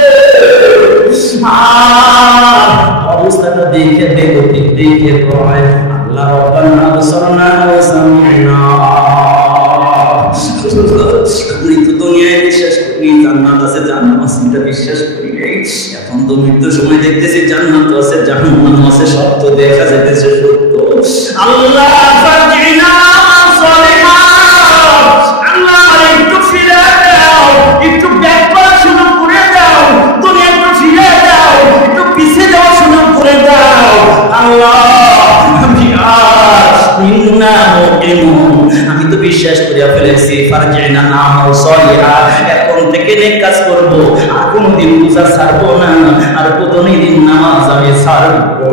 অবস্থাটা দেখে বেগতিক দেখে কয় আল্লাহ রব্বানা বসরনা ওয়া সামি'না, আমি তো দুনিয়ায় বিশ্বাস করি জান্নাত আছে জাহান্নাম আছে এটা বিশ্বাস করি নাই, এখন তো মৃত্যুর সময় দেখতেছি জান্নাত আছে জাহান্নাম আছে, সত্য দেখা যাইতেছে সত্য। আল্লাহ ফারজিনা সালিহা, আল্লাহ একটু ফিরে দাও, একটু ব্যাক করা শুরু করে দাও, তুমি একটু ফিরে দাও, একটু পিছে যাওয়া শুরু করে দাও। আল্লাহ আমি তো বিশ্বাস করিয়া ফেলেছি, ফারজিনা নামাল সালিহা, এখন থেকে নেক কাজ করব, আর কোনদিন রোজা ছাড়বো না, আর কোনদিন নামাজ আমি ছাড়বো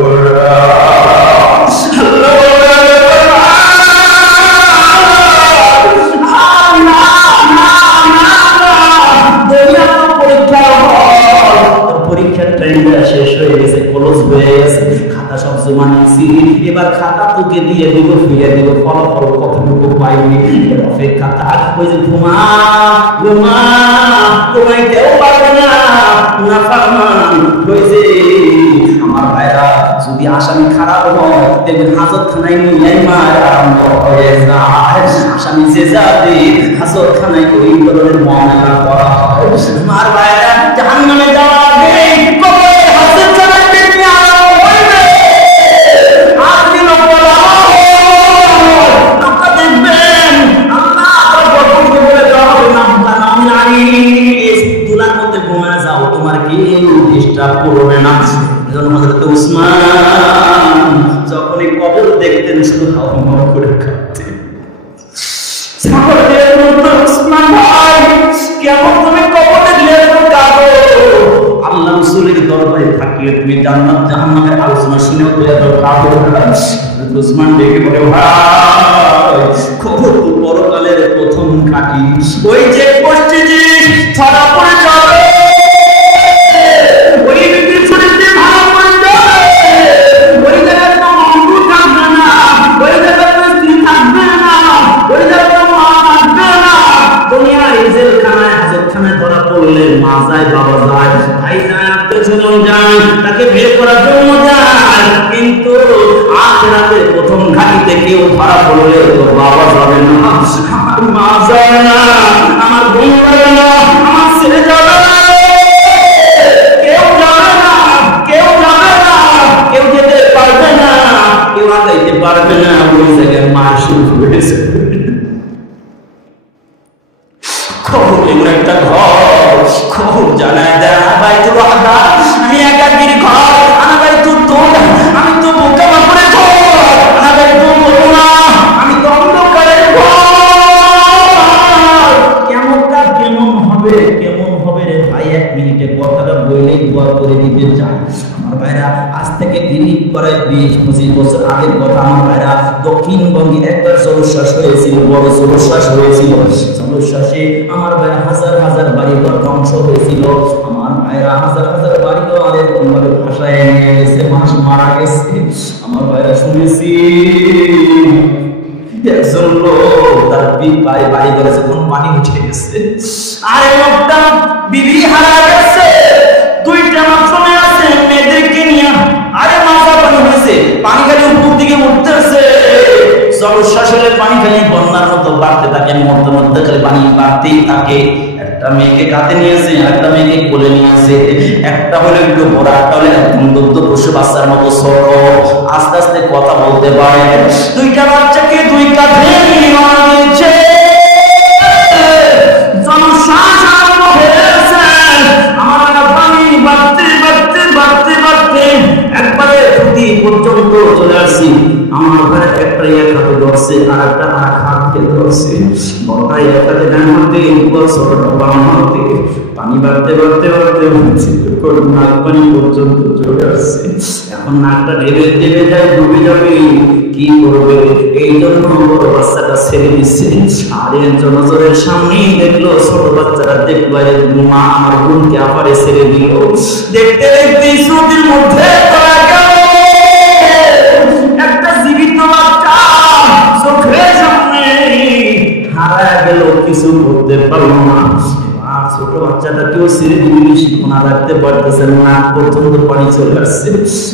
পরীক্ষার টাইমটা শেষ হয়ে গেছে, ক্লোজ হয়ে গেছে, খাতা সব জমা নিয়েছি, এবার খাতা তোকে দিয়ে দিব, ফিরে দিব, ফলাফল কতটুকু পাইনি অপেক্ষা থাক। ওই যে ঘুমা ঘুমা ঘুমাইতেও পারবে না, না ফারমান হয়েছে। আমার ভাইরা যদি আসামি খারাপ হয় দেখবেন হাজতখানায় নিয়ে মারা আরম্ভ হয়ে যায়, আসামি যে যাবে হাজতখানায় ওই ধরনের মামলা করা হয়। আমার ভাইরা জাহান্নামে যাওয়ার আগে কবরে হাজতখানায় নিয়ে আরম্ভ হইবে। আর দিন বলা আপনারা দেখবেন আল্লাহ বরকতকে বলে দেওয়া হবে না, আমি আরিস দুলার মধ্যে ঘুমায় যাও, তোমার কি ডিস্টার্ব করবে না। হযরত উসমান যখনই কবর দেখতেন শুধু হাওয়া করে কাঁদতেন। সাহাবাদের মধ্যে উসমান ভাই কেমন তুমি কবর দেখলে এরকম কাঁদো? আল্লাহ রাসূলের দরবারে থাকিয়ে তুমি জান্নাত জাহান্নামের আলোচনা শুনেও তো এত কাঁদো না। হযরত উসমান ডেকে বলে ভাই কবর তো পরকালের প্রথম ঘাঁটি, ওই যে পশ্চিমে ছড়া পড়ে যাবে ওই ব্যক্তির শরীরে ভালো করে যাবে, ওই জায়গায় তো মঙ্গল থাকবে না, ওই জায়গায় তো স্ত্রী থাকবে না, ওই জায়গায় তো মা থাকবে না। দুনিয়ার জেলখানায় হাজতখানায় ধরা পড়লে মা যায়, বাবা যায়, ভাই যায়, আত্মীয়স্বজন যায়, তাকে বের করার জন্য যায়, কিন্তু আখিরাতে প্রথম ঘাঁটিতে কেউ ধরা পড়লে তো বাবা যাবে না, আমার মা যায় না, আমার বোন যাবে না, আমার ছেলে যাবে না, কেউ যাবে না, কেউ যাবে না, কেউ যেতে পারবে না, কেউ আগাইতে পারবে না। ওই জায়গায় মার শুরু হয়েছে। খবর এমন একটা ঘর, খবর জানায় দেয় বাইতুর রাহবা, আমি একাকির ঘর, আনাবাইতুর দোলা, আমি তো বোকা মাপড়ে ঘর, আনাবাইতুর মোনা, আমি তো অন্ধকারের ঘর। কেমনটা কেমন হবে, কেমন হবে রে ভাই, 1 মিনিটে কথাটা বইলেই দোয়া করে দিতে চাই। আমার ভাইরা আজ থেকে 20-25 বছর আগের কথা। আমার ভাইরা দক্ষিণবঙ্গে একটা জলোচ্ছ্বাস হয়েছিল, বড় জলোচ্ছ্বাস হয়েছিল। জলোচ্ছ্বাসে আমার ভাইরা হাজার হাজার বাড়িঘর ধ্বংস হয়েছিল। আমার ভাইরা হাজার হাজার বাড়িঘর এরকম ভাবে ভাষায় নিয়ে গেছে, মানুষ মারা গেছে। আমার ভাইরা শুনেছি একজন লোক তার বাড়ি ঘরে যখন পানি উঠে গেছে, আর লোকটা বিবি হারা গেছে, 2টা মাত্র মেয়ে আছে, মেয়েদেরকে নিয়ে আরে মাথা পানি হয়েছে, পানি খালি উপর দিকে উঠতেছে। জলোচ্ছ্বাস হলে পানি খালি বন্যার মতো বাড়তে থাকে, মধ্যে মধ্যে খালি পানি বাড়তেই থাকে। একটা মেয়েকে কাঁধে নিয়েছে, একটা মেয়েকে কোলে নিয়েছে, একটা হলে একটু বড়, একটা হলে একদম দুগ্ধ পশু বাচ্চার মতো ছোট, আস্তে আস্তে কথা বলতে পারে। 2টা বাচ্চাকে 2 কাঁধে নিয়ে মারা দিয়েছে। জলোচ্ছ্বাস আরম্ভ হয়েছে। আমার পানি বাড়তে বাড়তে বাড়তে বাড়তে একবারে খুঁটি পর্যন্ত চলে আসছি। আমার ঘরে একটা এক হাতে ধরছে, আর একটা হাত থেকে ধরছে, বড়টা এক হাতে ডান হাতে, ছোটটা বাম হাতে। পানি বাড়তে বাড়তে বাড়তে নাক পানি পর্যন্ত চলে আসছে। এখন নাকটা ঢেলে ঢেলে যায়, ডুবে যাবে, কি করবে? এই জন্য বড় বাচ্চাটা ছেড়ে দিচ্ছে। আর একজন নজরের সামনেই দেখলো, ছোট বাচ্চারা দেখলো মা আমার বোনকে আপারে ছেড়ে দিল। দেখতে দেখতে স্মৃতির মধ্যে একটা জীবিত বাচ্চা চোখের সামনে হারায় গেল, কিছু করতে পারলো না। আর ছোট বাচ্চাটা কেউ ছেড়ে দিবি শিখোনা রাখতে পারতেছে না, পর্যন্ত পানি চলে আসছে।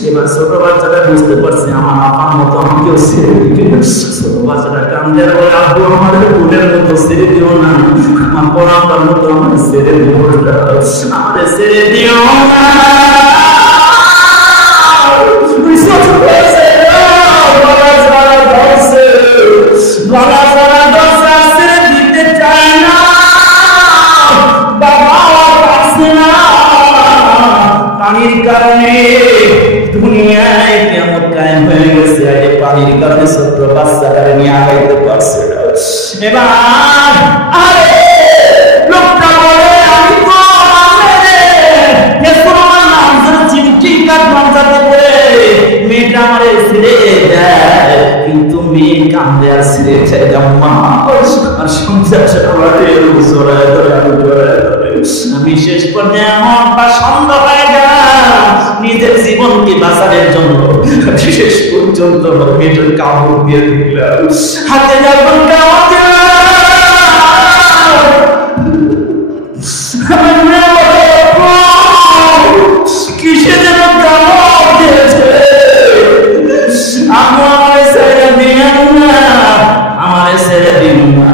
এবার ছোট বাচ্চাটা বুঝতে পারছে আমার আপার মতো আমাকেও ছেড়ে দিবে। ছোট বাচ্চাটা কান্দের বলে, আব্বু আমাদের বোনের মতো ছেড়ে দিও না, আমার পড়াবার মতো আমাদের ছেড়ে দিও না, আমাদের ছেড়ে দিও না। পানির কারণে দুনিয়ায় কিয়ামত কায়েম হয়ে গেছে। পানির কারণে ছোট্ট বাচ্চাটাকে নিয়ে আগাইতে পারছে না। এবার আরে লোকটা বলে, আমি তো মেয়েটা আমার ছেড়ে দেয়, কিন্তু মেয়ে কান্দে আর ছেড়ে চাই মা আর সংসার আমি শেষ পর্যায়ে আমার বা সন্ধ্যা হয়ে গেলাম নিজের জীবনকে বাঁচানোর জন্য। শেষ পর্যন্ত মেয়েটার কাপড় দিয়ে দিলাম, হাতে যখন কাপড় দিলাম কিসে যেন কাপড় দিয়েছে। আমার ছেড়ে দিলাম না, আমার ছেড়ে দিন না।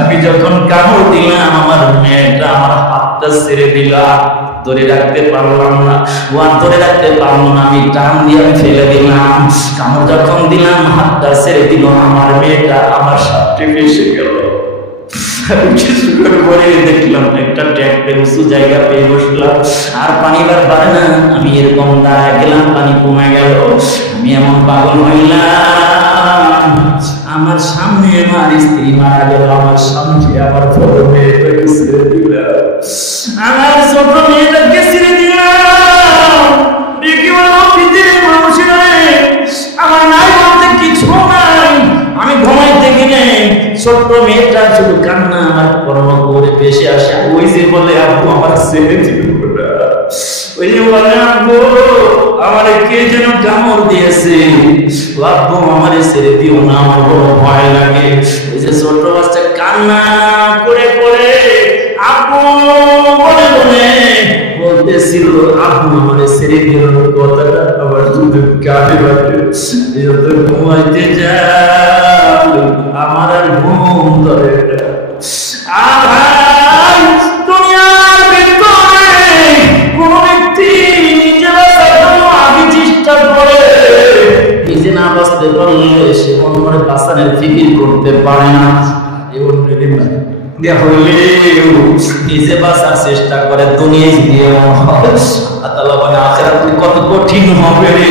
আমি যখন কাপড় দিলাম আমার মেয়েটা আমার হাতটা ছেড়ে দিলাম, ধরে রাখতে পারলাম না, ওয়ান ধরে রাখতে পারলো না, আমি টান দিয়ে আমি ফেলে দিলাম। কামড় যখন দিলাম হাতটা ছেড়ে দিল, আমার মেয়েটা আমার সাথে ফেসে গেল। কিছুক্ষণ পরে দেখলাম একটা ট্যাঙ্কের উঁচু জায়গা পেয়ে বসলাম, আর পানি বাড়ে না। আমি এরকম দাঁড়ায় গেলাম, পানি কমে গেল। আমি এমন পাগল হইলাম, আমার সামনে আমার স্ত্রী মারা গেল, আমার সামনে আমার ছোট মেয়েটাকে ছেড়ে দিলাম, আমার ছোট মেয়েটাকে ছেড়ে দিলাম। দেখি আমার নাই বলতে কিছু নাই, আমি ঘুমাইতে গেলে ছোট্ট মেয়েটা শুধু কান্না আমার কর্ম করে বেশি আসে। ওই যে বলে, আব্বু আমার ছেড়ে দিল না, ওই যে বলে, আব্বু আমার কে যেন কামড় দিয়েছে, আব্বু আমার ছেড়ে দিও না, আমার বড় ভয় লাগে। ওই যে ছোট বাচ্চা কান্না করে করে আব্বু বলে বলে বলতেছিল, আব্বু আমার ছেড়ে দিল, কথাটা আবার যদি কানে বাজে, যত ঘুমাইতে যাই আমার আর ঘুম ধরে না। দুনিয়ার ভিতরে কোন ব্যক্তি নিজের আগে চেষ্টা করে, নিজে না বাঁচতে পারলে সে মন করে বাঁচানোর ফিকির করতে পারে না। নিজে বাঁচার চেষ্টা করে, দুনিয়ায় দিয়ে কত কঠিন হবে রে।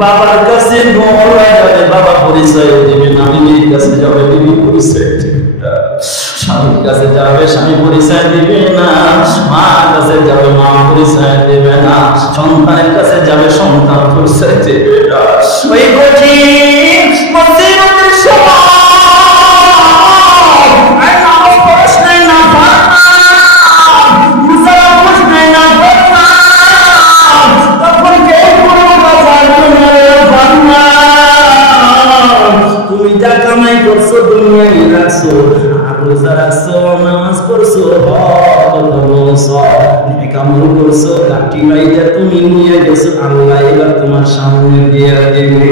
বাবার কাছে যাবে, বাবা পরিচয় দেবে না, বিবির কাছে যাবে, বিবি পরিচয় দেবে না, স্বামীর কাছে যাবে, স্বামী পরিচয় দিবে না, মার কাছে যাবে, মা পরিচয় দেবে না, সন্তানের কাছে যাবে, সন্তান পরিচয় দেবে না। ওই কঠিন মুসিবতের সময় তুমি যা কামাই করছো দুনিয়ায় রাখছো, রোজা রাখছো, নামাজ পড়ছো, কামল করছো, লাঠি বাইদা তুমি নিয়ে গেছো, আল্লাহ এবার তোমার সামনে দিয়ে দেবে।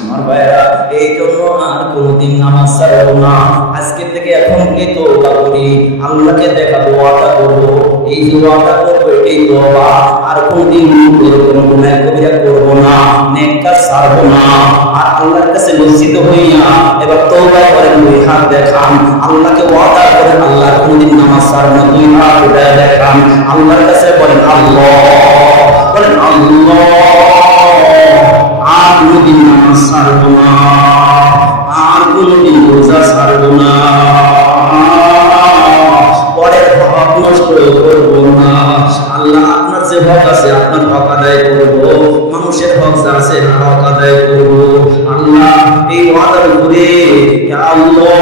আমার ভাইরা, এই জন্য আর কোনদিন নামাজ ছাড়বো না। আজকে থেকে এখন থেকে তওবা করি, আল্লাহকে দেখাবো, ওয়াদা করবো, এই যে ওয়াদা করবো এটাই তওবা। আর আর কোনদিন কোনো গুনাহ কবিরা করব না, নেক কাজ ছাড়ব না। আর আল্লাহর কাছে লজ্জিত হইয়া এবার তওবা করেন, দুই হাত দেখান, আল্লাহকে ওয়াদা করেন আল্লাহ কোনদিন নামাজ ছাড়ব না, দুই হাত উঠায় দেখান, আল্লাহর কাছে বলেন আল্লাহ, বলেন আল্লাহ আর কোনদিন নামাজ ছাড়ব না, আর কোনদিন রোজা ছাড়ব না, পরের হক নষ্ট করব না। আল্লাহ আপনার যে হক আছে আপনার হক আদায় করব, মানুষের হক যা আছে হক আদায় করব। আল্লাহ এই ওয়াদার উপরে ইয়া আল্লাহ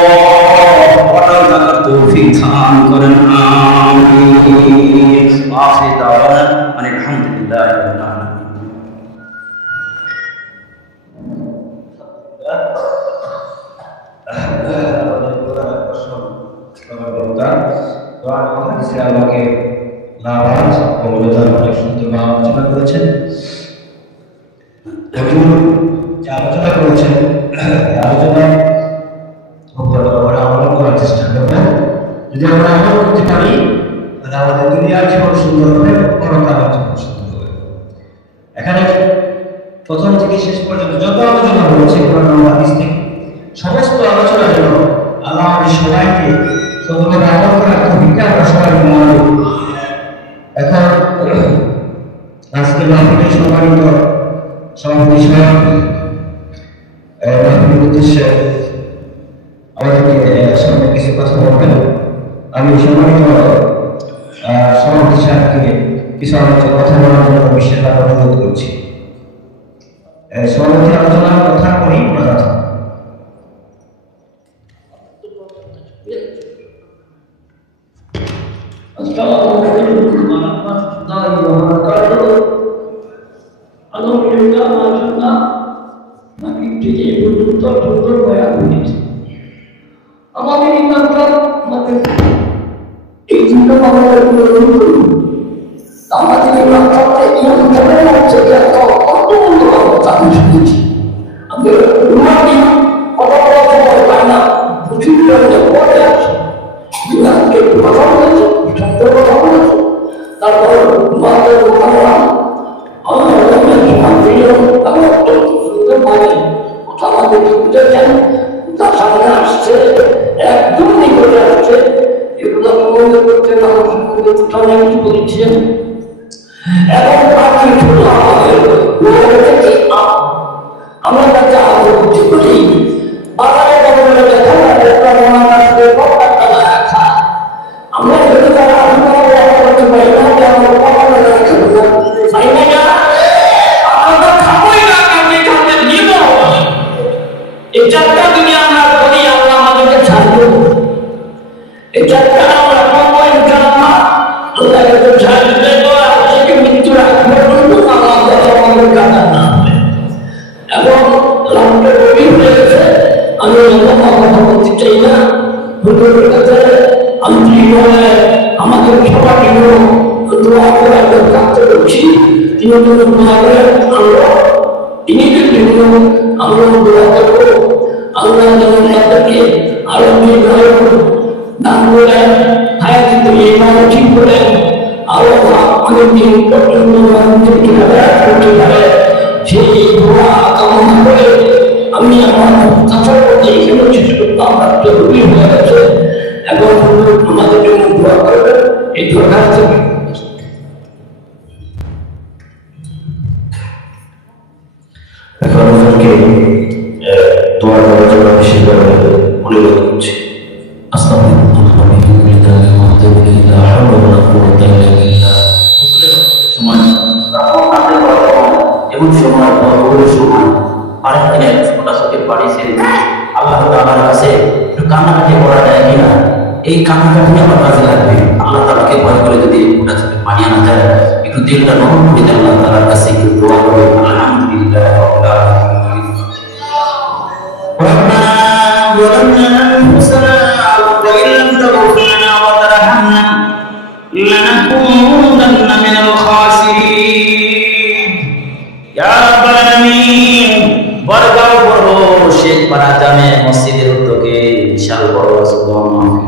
অটল থাকার তৌফিক দান করেন, আমিন। আখির দাওয়ানা আলহামদুলিল্লাহি রাব্বিল আলামিন। আমাকে লাভাজ অবদান অনেক সুন্দর আলোচনা করেছেন। যে আলোচনা করেছেন আলোচনা আমরা আমল করার চেষ্টা করবেন। যদি আমরা আমল করতে পারি তাহলে আমাদের দুনিয়ার জীবন সুন্দর হবে, পরকালের জীবন সুন্দর হবে। এখানে প্রথম থেকে শেষ পর্যন্ত যত আলোচনা হয়েছে কোরআন হাদিস থেকে সমস্ত আলোচনার জন্য আল্লাহ আমাদের সবাইকে সকলের আমল করার তৌফিক আমরা সবাইকে দান করুন। এখন আজকে মাহফিলের সম্মানিত সভাপতি সাহেব মাহফিলের উদ্দেশ্যে আমাদেরকে সামনে কিছু কথা বলবেন। আমি সম্মানিত সভাপতি সাহেবকে কিছু কথা বলার জন্য বিশেষভাবে অনুরোধ করছি। সভাপতি আলোচনার কথা করি কথা। আলহামদুলিল্লাহ মাশাআল্লাহ নাকি ঠিক এই পর্যন্ত সুন্দর বয়ান হয়েছে। আমাদের ইমানটা আমাদের এই চিন্তা ভাবনার পূরণ করুন। আমাদের ইমানটাকে ইমান মনে হচ্ছে যে এত অর্থবন্ধ কথা আমি শুনেছি। আমাদের ইমানই কথা বলা সময় পায় না, বুঝির জন্য পরে আসে। ইমানকে কথা বলেছে, সত্য কথা বলেছে, তারপর ইমানকে কথা বলা তার সামনে আসছে একদম নিকটে আসছে, এগুলো করতে বলেছেন। এবং বাকি শুধু আমরা কাছে আরো বুঝি করি বাজারে দেখা আমরা যদি তারা করতে পারি না এই চারটা দুনিয়া আমরা করি, আল্লাহ আমাদেরকে ছাড়বো। এই চারটা আমরা করবো ইনশাআল্লাহ, আল্লাহ কাছে ছাড়বে তো আজকে মৃত্যুর আগ পর্যন্ত আল্লাহ কাছে আমাদের কাটা না হবে। এবং রামটা গভীর হয়ে গেছে, আমি কথা বলতে চাই না। হুজুরের কাছে আন্তরিকভাবে আমাদের সবার জন্য দোয়া করে আমরা কাজটা করছি। তিনি জন্য দোয়া করে আমরা তিনিদের জন্য আমরা দোয়া করবো। আল্লাহ যেন তাদেরকে আরো দান করেন, হায়াতে ইমান ঠিক করেন, আরো অনেক দিন পর্যন্ত করতে পারে সেই দোয়া কামনা করে আমি আমার কাছার প্রতি এখানে শেষ করতাম। রাত্রে গভীর হয়ে গেছে, এবং আমাদের জন্য দোয়া করবেন এই দরকার থেকে। এখন ওদেরকে দোয়া করার জন্য বিশেষভাবে অনুরোধ করছি। এমন সময় সময় আরেকদিনের ছোটা ছোটের বাড়ি ছেড়ে আল্লাহ তাআলার কাছে একটু কান্নাকাটি করা যায় কিনা, এই কান্নাকাটি আমার কাজে লাগবে। আল্লাহ তাআলাকে ভয় করে যদি ছোটা ছোটের বাড়ি আনা যায়, একটু দিলটা নরম করে দেয় আল্লাহ তাআলার কাছে, একটু দোয়া করে আলহামদুলিল্লাহ রাব্বিল আলামিন। ربنا ظلمنا أنفسنا وإن لم تغفر لنا وترحمنا لنكونن من الخاسرين يا رب العالمين। বরগাঁও পড়ব শেখপাড়া জামে মসজিদের উদ্যোগে বিশাল বড় মাহফিল।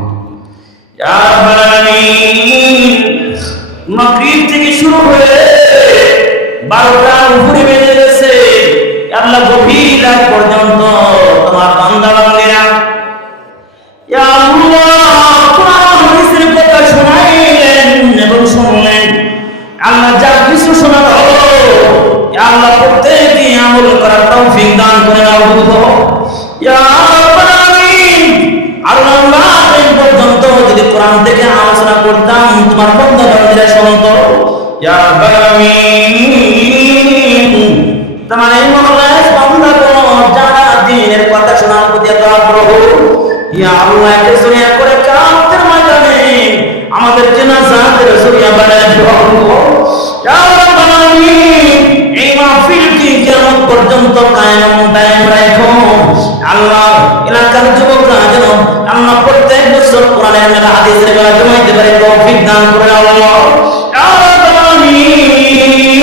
ইয়া রাব্বাল আলামিন মাগরিব থেকে শুরু হয়ে 12টা উপরে বেজে গেছে, আল্লাহ গভীর রাত পর্যন্ত তোমার বান্দা বান্দিরা ইয়া আল্লাহ কোরআন হাদিসের কথা শোনাইলেন এবং শুনলেন। আল্লাহ যা কিছু শোনালো ইয়া আল্লাহ প্রত্যেককে আমল করার তৌফিক দান করে দাও ইয়া রাব্বাল আলামিন। আল্লাহ এই পর্যন্ত যদি কোরআন থেকে আলোচনা করতাম তোমার বান্দা বান্দিরা শুনতো ইয়া রাব্বাল আলামিন। তোমার এই মহল্লায় বান্দাগুলো যারা দ্বীনের কথা শোনার প্রতি এত আগ্রহ ইয়া আল্লাহ একে সরিয়া করে কিয়ামতের ময়দানে আমাদেরকে নাজাতের সরিয়া বানায় দাও ইয়া রাব্বাল আলামিন। এই মাহফিলটি কিয়ামত পর্যন্ত কায়েম রাখো আল্লাহ। এলাকার যুবকরা যেন আল্লাহ প্রত্যেক বছর কোরআনের মেলা হাদিসের মেলা জমাইতে পারে তৌফিক দান করে আল্লাহ ইয়া রাব্বাল আলামিন।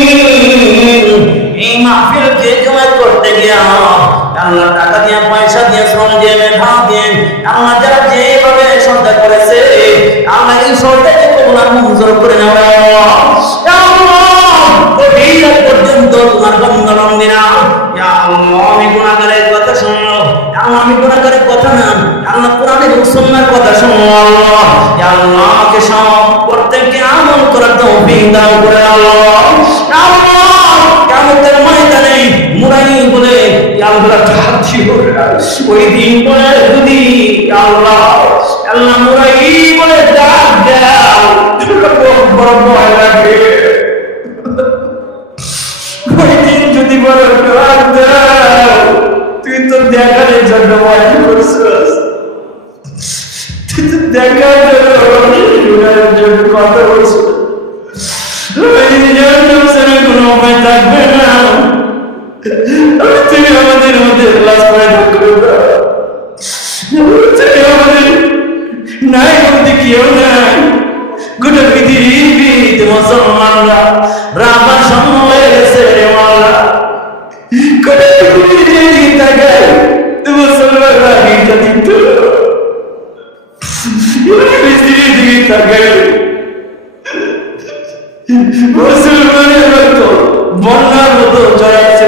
এই মাহফিলকে জমায়েত করতে গিয়া আল্লাহ টাকা দিয়ে পয়সা দিয়ে শ্রম দিয়ে মেধা দিয়ে আল্লাহ যারা যেভাবে শ্রদ্ধা করেছে আল্লাহ এই শ্রদ্ধাকে কবুল আর মঞ্জুর করে নাও ইয়া আল্লাহ। গভীর রাত পর্যন্ত তোমার বান্দা বান্দিরা ইয়া আল্লাহ আমি গুনাহগারের কথা শুনলো আল্লাহ, আমি গুনাহগারের কথা না আল্লাহ কোরআনের সুন্নাহর কথা শুনলো আল্লাহ ইয়া আল্লাহ আমাকে সব প্রত্যেককে আমল করার তৌফিক দান করে আল্লাহ ইয়া আল্লাহ। কিয়ামতের ময়দানে মুরাই বলে ইয়া আল্লাহ সাক্ষী হবে ওই দিন বলে যদি আল্লাহ আল্লাহ মুরাই বলে ডাক দাও বড় ভয় লাগে ওই দিন যদি বড় ডাক দাও তুই তো দেখার জন্য ভয় করছিস, তুই তো দেখার জন্য কথা বলছিস, কোনো উপায় থাকবে না। তুমি আমাদের মধ্যে ক্লাস পয়দা করে দাও, তুমি আমাদের নাই বলতে কেউ নাই। গোটা পৃথিবীতে মুসলমানরা রাবার সামনে হয়ে গেছে রে মাওলা। গোটা পৃথিবীতে তাকায় মুসলমানরা ভিটা দিত, পৃথিবীতে তাকায় মুসলমানের মতো বন্যার মতো জড়াচ্ছে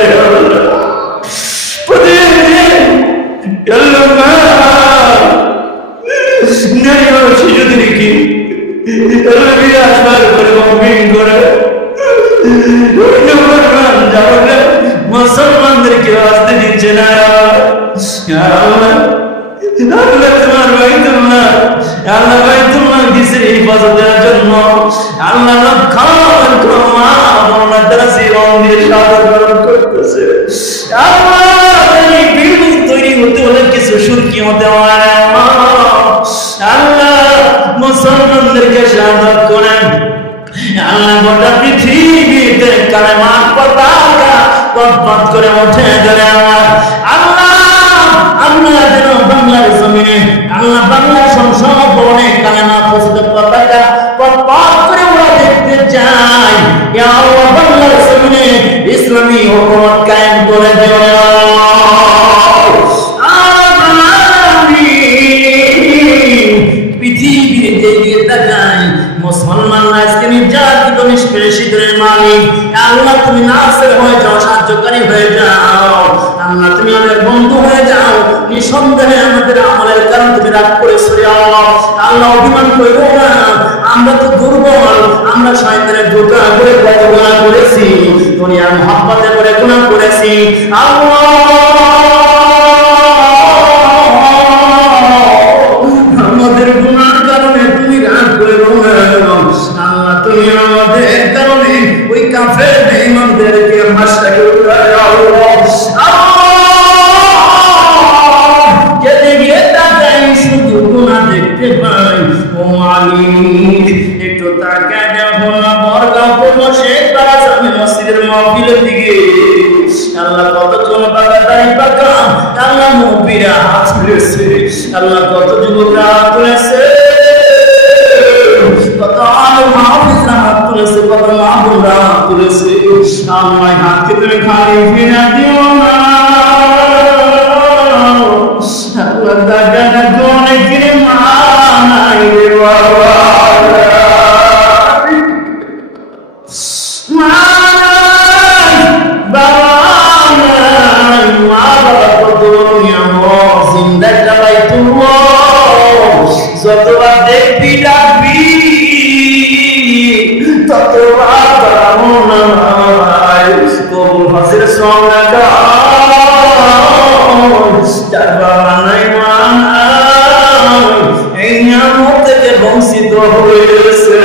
শিশুদেরকে মুসলমানদেরকে আসতে দিচ্ছে না। আল্লাহ তোমার বাইতুল্লাহ আল্লাহ বাইতুল্লাহ দিছে হিফাজতের জন্য আল্লাহ লক্ষ লক্ষ মা বোনরা তারা সেই মন্দিরে সাধনা করতেছে। আল্লাহ এই বিল্ডিং তৈরি হতে হলে কিছু শুরকি হতে হয় আল্লাহ। মুসলমানদেরকে শাহাদাত করেন আল্লাহ। গোটা পৃথিবীতে কালেমার পতাকা পথ করে ওঠে ধরে আল্লাহ আমরা যেন বাংলার জমিনে আল্লাহ বাংলার সংসদ ভবনে কালেমা প্রস্তুত পতাকা পথ করে ওরা দেখতে চাই ইয়া আল্লাহ। বাংলার জমিনে ইসলামী হুকুমত কায়েম করে দেও পৃথিবীর দিকে তাকাই মুসলমানরা আজকে নির্যাতিত নিষ্পেষিতের মালিক আল্লাহ। তুমি নাসির হয়ে যাও, সাহায্যকারী হয়ে যাও আল্লাহ। তুমি আমাদের বন্ধু হয়ে যাও, নিঃসন্দেহে আমাদের আমলের কারণ তুমি রাগ করেছো আল্লাহ। আল্লাহ অভিমান করবো না, আমরা তো দুর্বল, আমরা শয়তানের ধোঁকা করে কত গুনাহ করেছি, দুনিয়ার মহব্বতে করে গুনাহ করেছি আল্লাহ। আমাদের গুনার কারণে তুমি রাগ করে আল্লাহ। তুমি আমাদের কারণে ওই কাফের বেঈমানদেরকে হাসতে উঠায় আল্লাহ। যেতে গিয়ে তাকাই শুধু গুনাহ দেখতে পাই ও মালিক। একটু তাকায় দেখো না বরগাঁও বসে তারা আমি মসজিদের মাহফিলের দিকে আল্লাহ কতজন বাবা দাঁড়ি পাকা আল্লাহ মুরব্বীরা হাত তুলেছে আল্লাহ, কত যুবকরা হাত তুলেছে, কত মাহফিজরা হাত তুলেছে, কত মাহবুবরা হাত তুলেছে আল্লাহ। হাতকে তুমি খালি ফিরা দিও না আল্লাহ। দাদা অনেকের মা নাই রে বাবা, মা নিয়ামত জিন্দাটা বাইতুল্লাহ যতবার দেখবি ডাকবি ততবার তারামনায় কবুল হাজির সোনাকা যার বাবা নাই মা এই নিয়ামত থেকে বঞ্চিত হয়েছে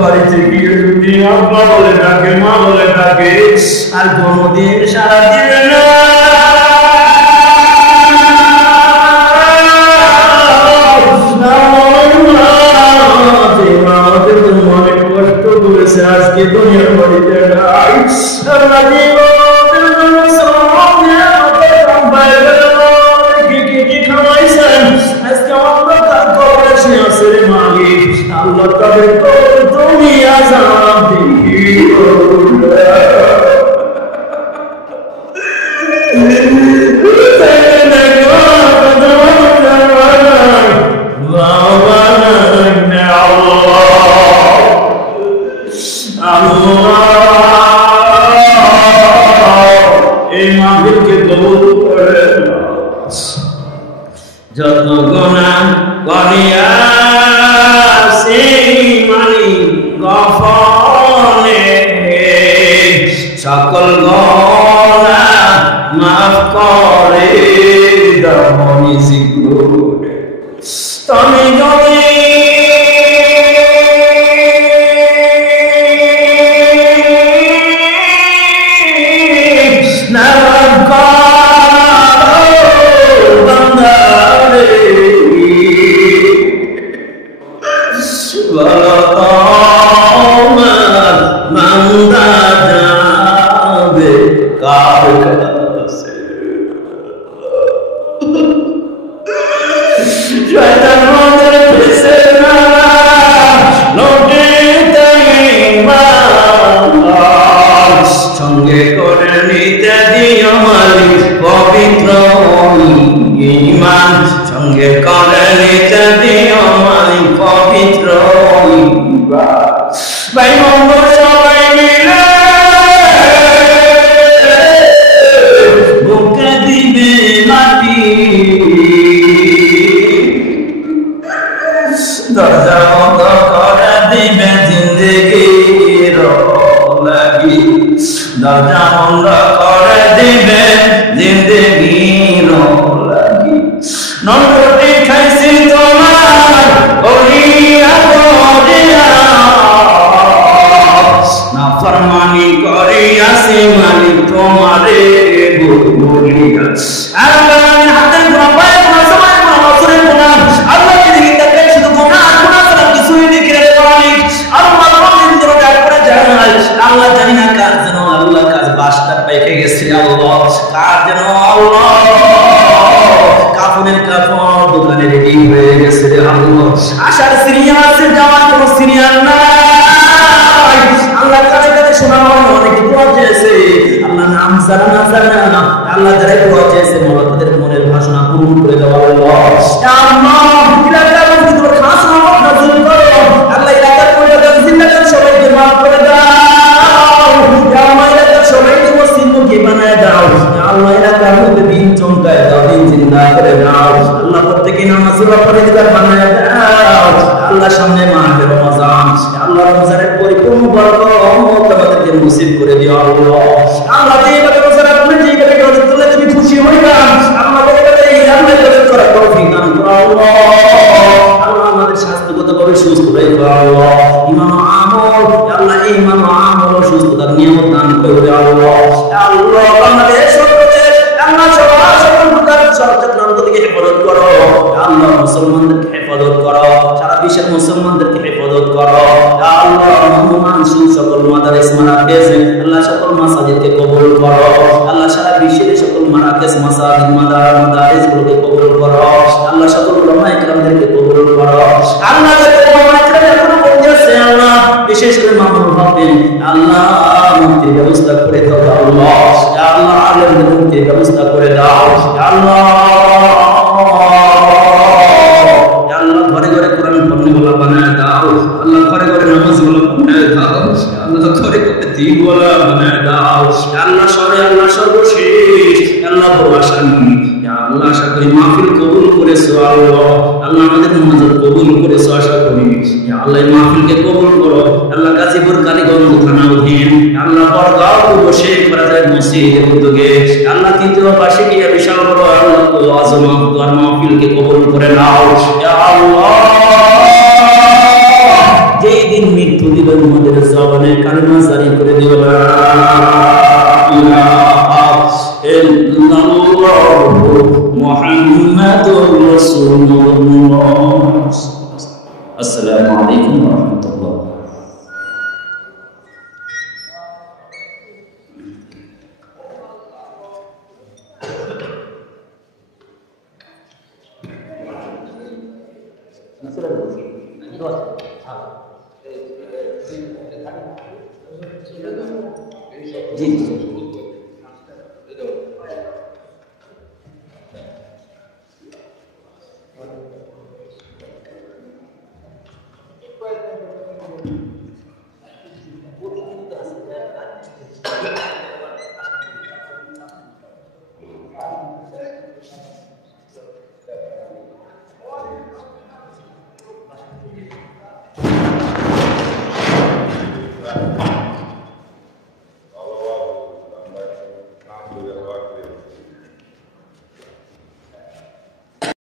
বাড়িতে গিয়ে যদি আব্বা বলে ডাকে মা বলে ডাকে আর কোনদিন সারা দিবে না অনেক কষ্ট করেছে আজকে দুনিয়ার বাড়িতে আল্লাহ তাদের তুমি আযাব দিও এই মাহফিলকে কবুল করে যত গুনাহ করিয়া সকল গুনাহ মাফ করে দাও নিজিগুড তুমি যদি সঙ্গে করে নিতে দিও মালিক পবিত্র ঈমান সঙ্গে করে নিতে দিও মালিক পবিত্র ভাই বন্ধু সবাই মিলে বুকে দিবে মাটি দরজা বন্ধ করে দিবে জিন্দেগির লাগি দরজা বন্ধ করে দিবে জিন্দেগির লাগি নন্দটি খাইছি তোমার ওরিয়া করিয়া না ফরমানি করিয়াছি মালিক তোমারে বলিয়া আল্লাহ হাতের বাবায় মাসমায় মাসরে গুনাহ আল্লাহ যদি তাকে শুধু গুনাহ ছাড়া কিছুই দেখে রে মালিক আল্লাহ রহমান দরজা করে যায় আল্লাহ জানি না কার যেন আল্লাহ কাজ বাসটা পেকে গেছে আল্লাহ কার যেন আল্লাহ কাফনের কাফন দোকানে রেডি হয়ে গেছে আল্লাহ আশার সিরিয়াল যাওয়ার কোনো সিরিয়াল নাই আল্লাহ কাছে কাছে শোনা হয় অনেকে দোয়া চেয়েছে আল্লাহ নাম জানা না জানা আল্লাহ যারা দোয়া চেয়েছে মোলা তাদের মনের বাসনা পূরণ করে দাও আল্লাহ আল্লাহ ইলাকার ভিতর খাস রহমত নাযিল করো আল্লাহ ইলাকার পরিবার জিন্নাতের সবাইকে maaf করে দাও ইয়া আল্লাহ ইলাকার সবাইকে মুসলিমকে বানায় দাও ইয়া আল্লাহ ইলাকার মধ্যে দিন চমকায় দাও দিন জিন্দা করে দাও আল্লাহ প্রত্যেককে নামাজের পরিবার বানায় দাও আল্লাহ সামনে মাহে রমজান আল্লাহ রমজানের পরিপূর্ণ বরকত আমাদেরকে নসিব করে দিও আল্লাহ আল্লাহ যেভাবে রোজা রাখলে যেভাবে রোজা তুলে তুমি খুশি হইবা আমাদেরকে এই আমল করার তৌফিক দান করো আল্লাহ আল্লাহ আমাদের স্বাস্থ্যগতভাবে সুস্থ রাখো আল্লাহ ইমাম আমল আল্লাহ ইমাম আমল সুস্থতার নিয়ামত দান করো আল্লাহ আল্লাহ আমাদের সকলকে আল্লাহ সকল প্রকার ষড়যন্ত্র থেকে হেফাজত করো আল্লাহ মুসলমানদেরকে হেফাজত করো সারা বিশ্বের মুসলমানদেরকে হেফাজত করো আল্লাহ মুসলমান সকল মাদারিস মারাকিজ আল্লাহ সকল মাসাজিদকে কবুল করো আল্লাহ সারা বিশ্বের সকল মারাকিজ মাসাজিদ মাদারিস গুলোকে কবুল করো আল্লাহ সকল উলামা ইকরামদেরকে কবুল করো আল্লাহ যাদের উলামা ইকরামের কোনো বন্ধু আছে আল্লাহ বিশেষ করে মামুনুল হক আল্লাহ মুক্তির ব্যবস্থা করে দাও আল্লাহ আল্লাহ আলেমদের মুক্তির ব্যবস্থা করে দাও আল্লাহ ঘরে ঘরে কোরআন পড়নেওয়ালা বানায় দাও আল্লাহ ঘরে ঘরে নামাজগুলো পড়ায় দাও আল্লাহ করে দিন বলা বানায় দাও আল্লাহ সরে আল্লাহ সর্বশেষ আল্লাহ বড় আসামি আল্লাহ আশা করি মাহফিল কবুল করেছো আল্লাহ আল্লাহ আমাদের মুনাজাত কবুল করেছো আশা করি আল্লাহ এই মাহফিলকে কবুল করো আল্লাহ গাজীপুর কালীগঞ্জ থানা অধীন আল্লাহ বড়গাঁও পূর্ব শেখ বাজার মসজিদের উদ্যোগে আল্লাহ তৃতীয় পাশে গিয়ে বিশাল বড় আল্লাহ আজমত দোয়ার মাহফিলকে কবুল করে নাও ইয়া আল্লাহ যেই দিন মৃত্যু দিবে আমাদের জবানে কালিমা জারি করে দিও লা ইলাহা ইল্লাল্লাহ মুহাম্মাদুর রাসূলুল্লাহ। আসসালামু আলাইকুম ওয়া রাহমাতুল্লাহ। জি জি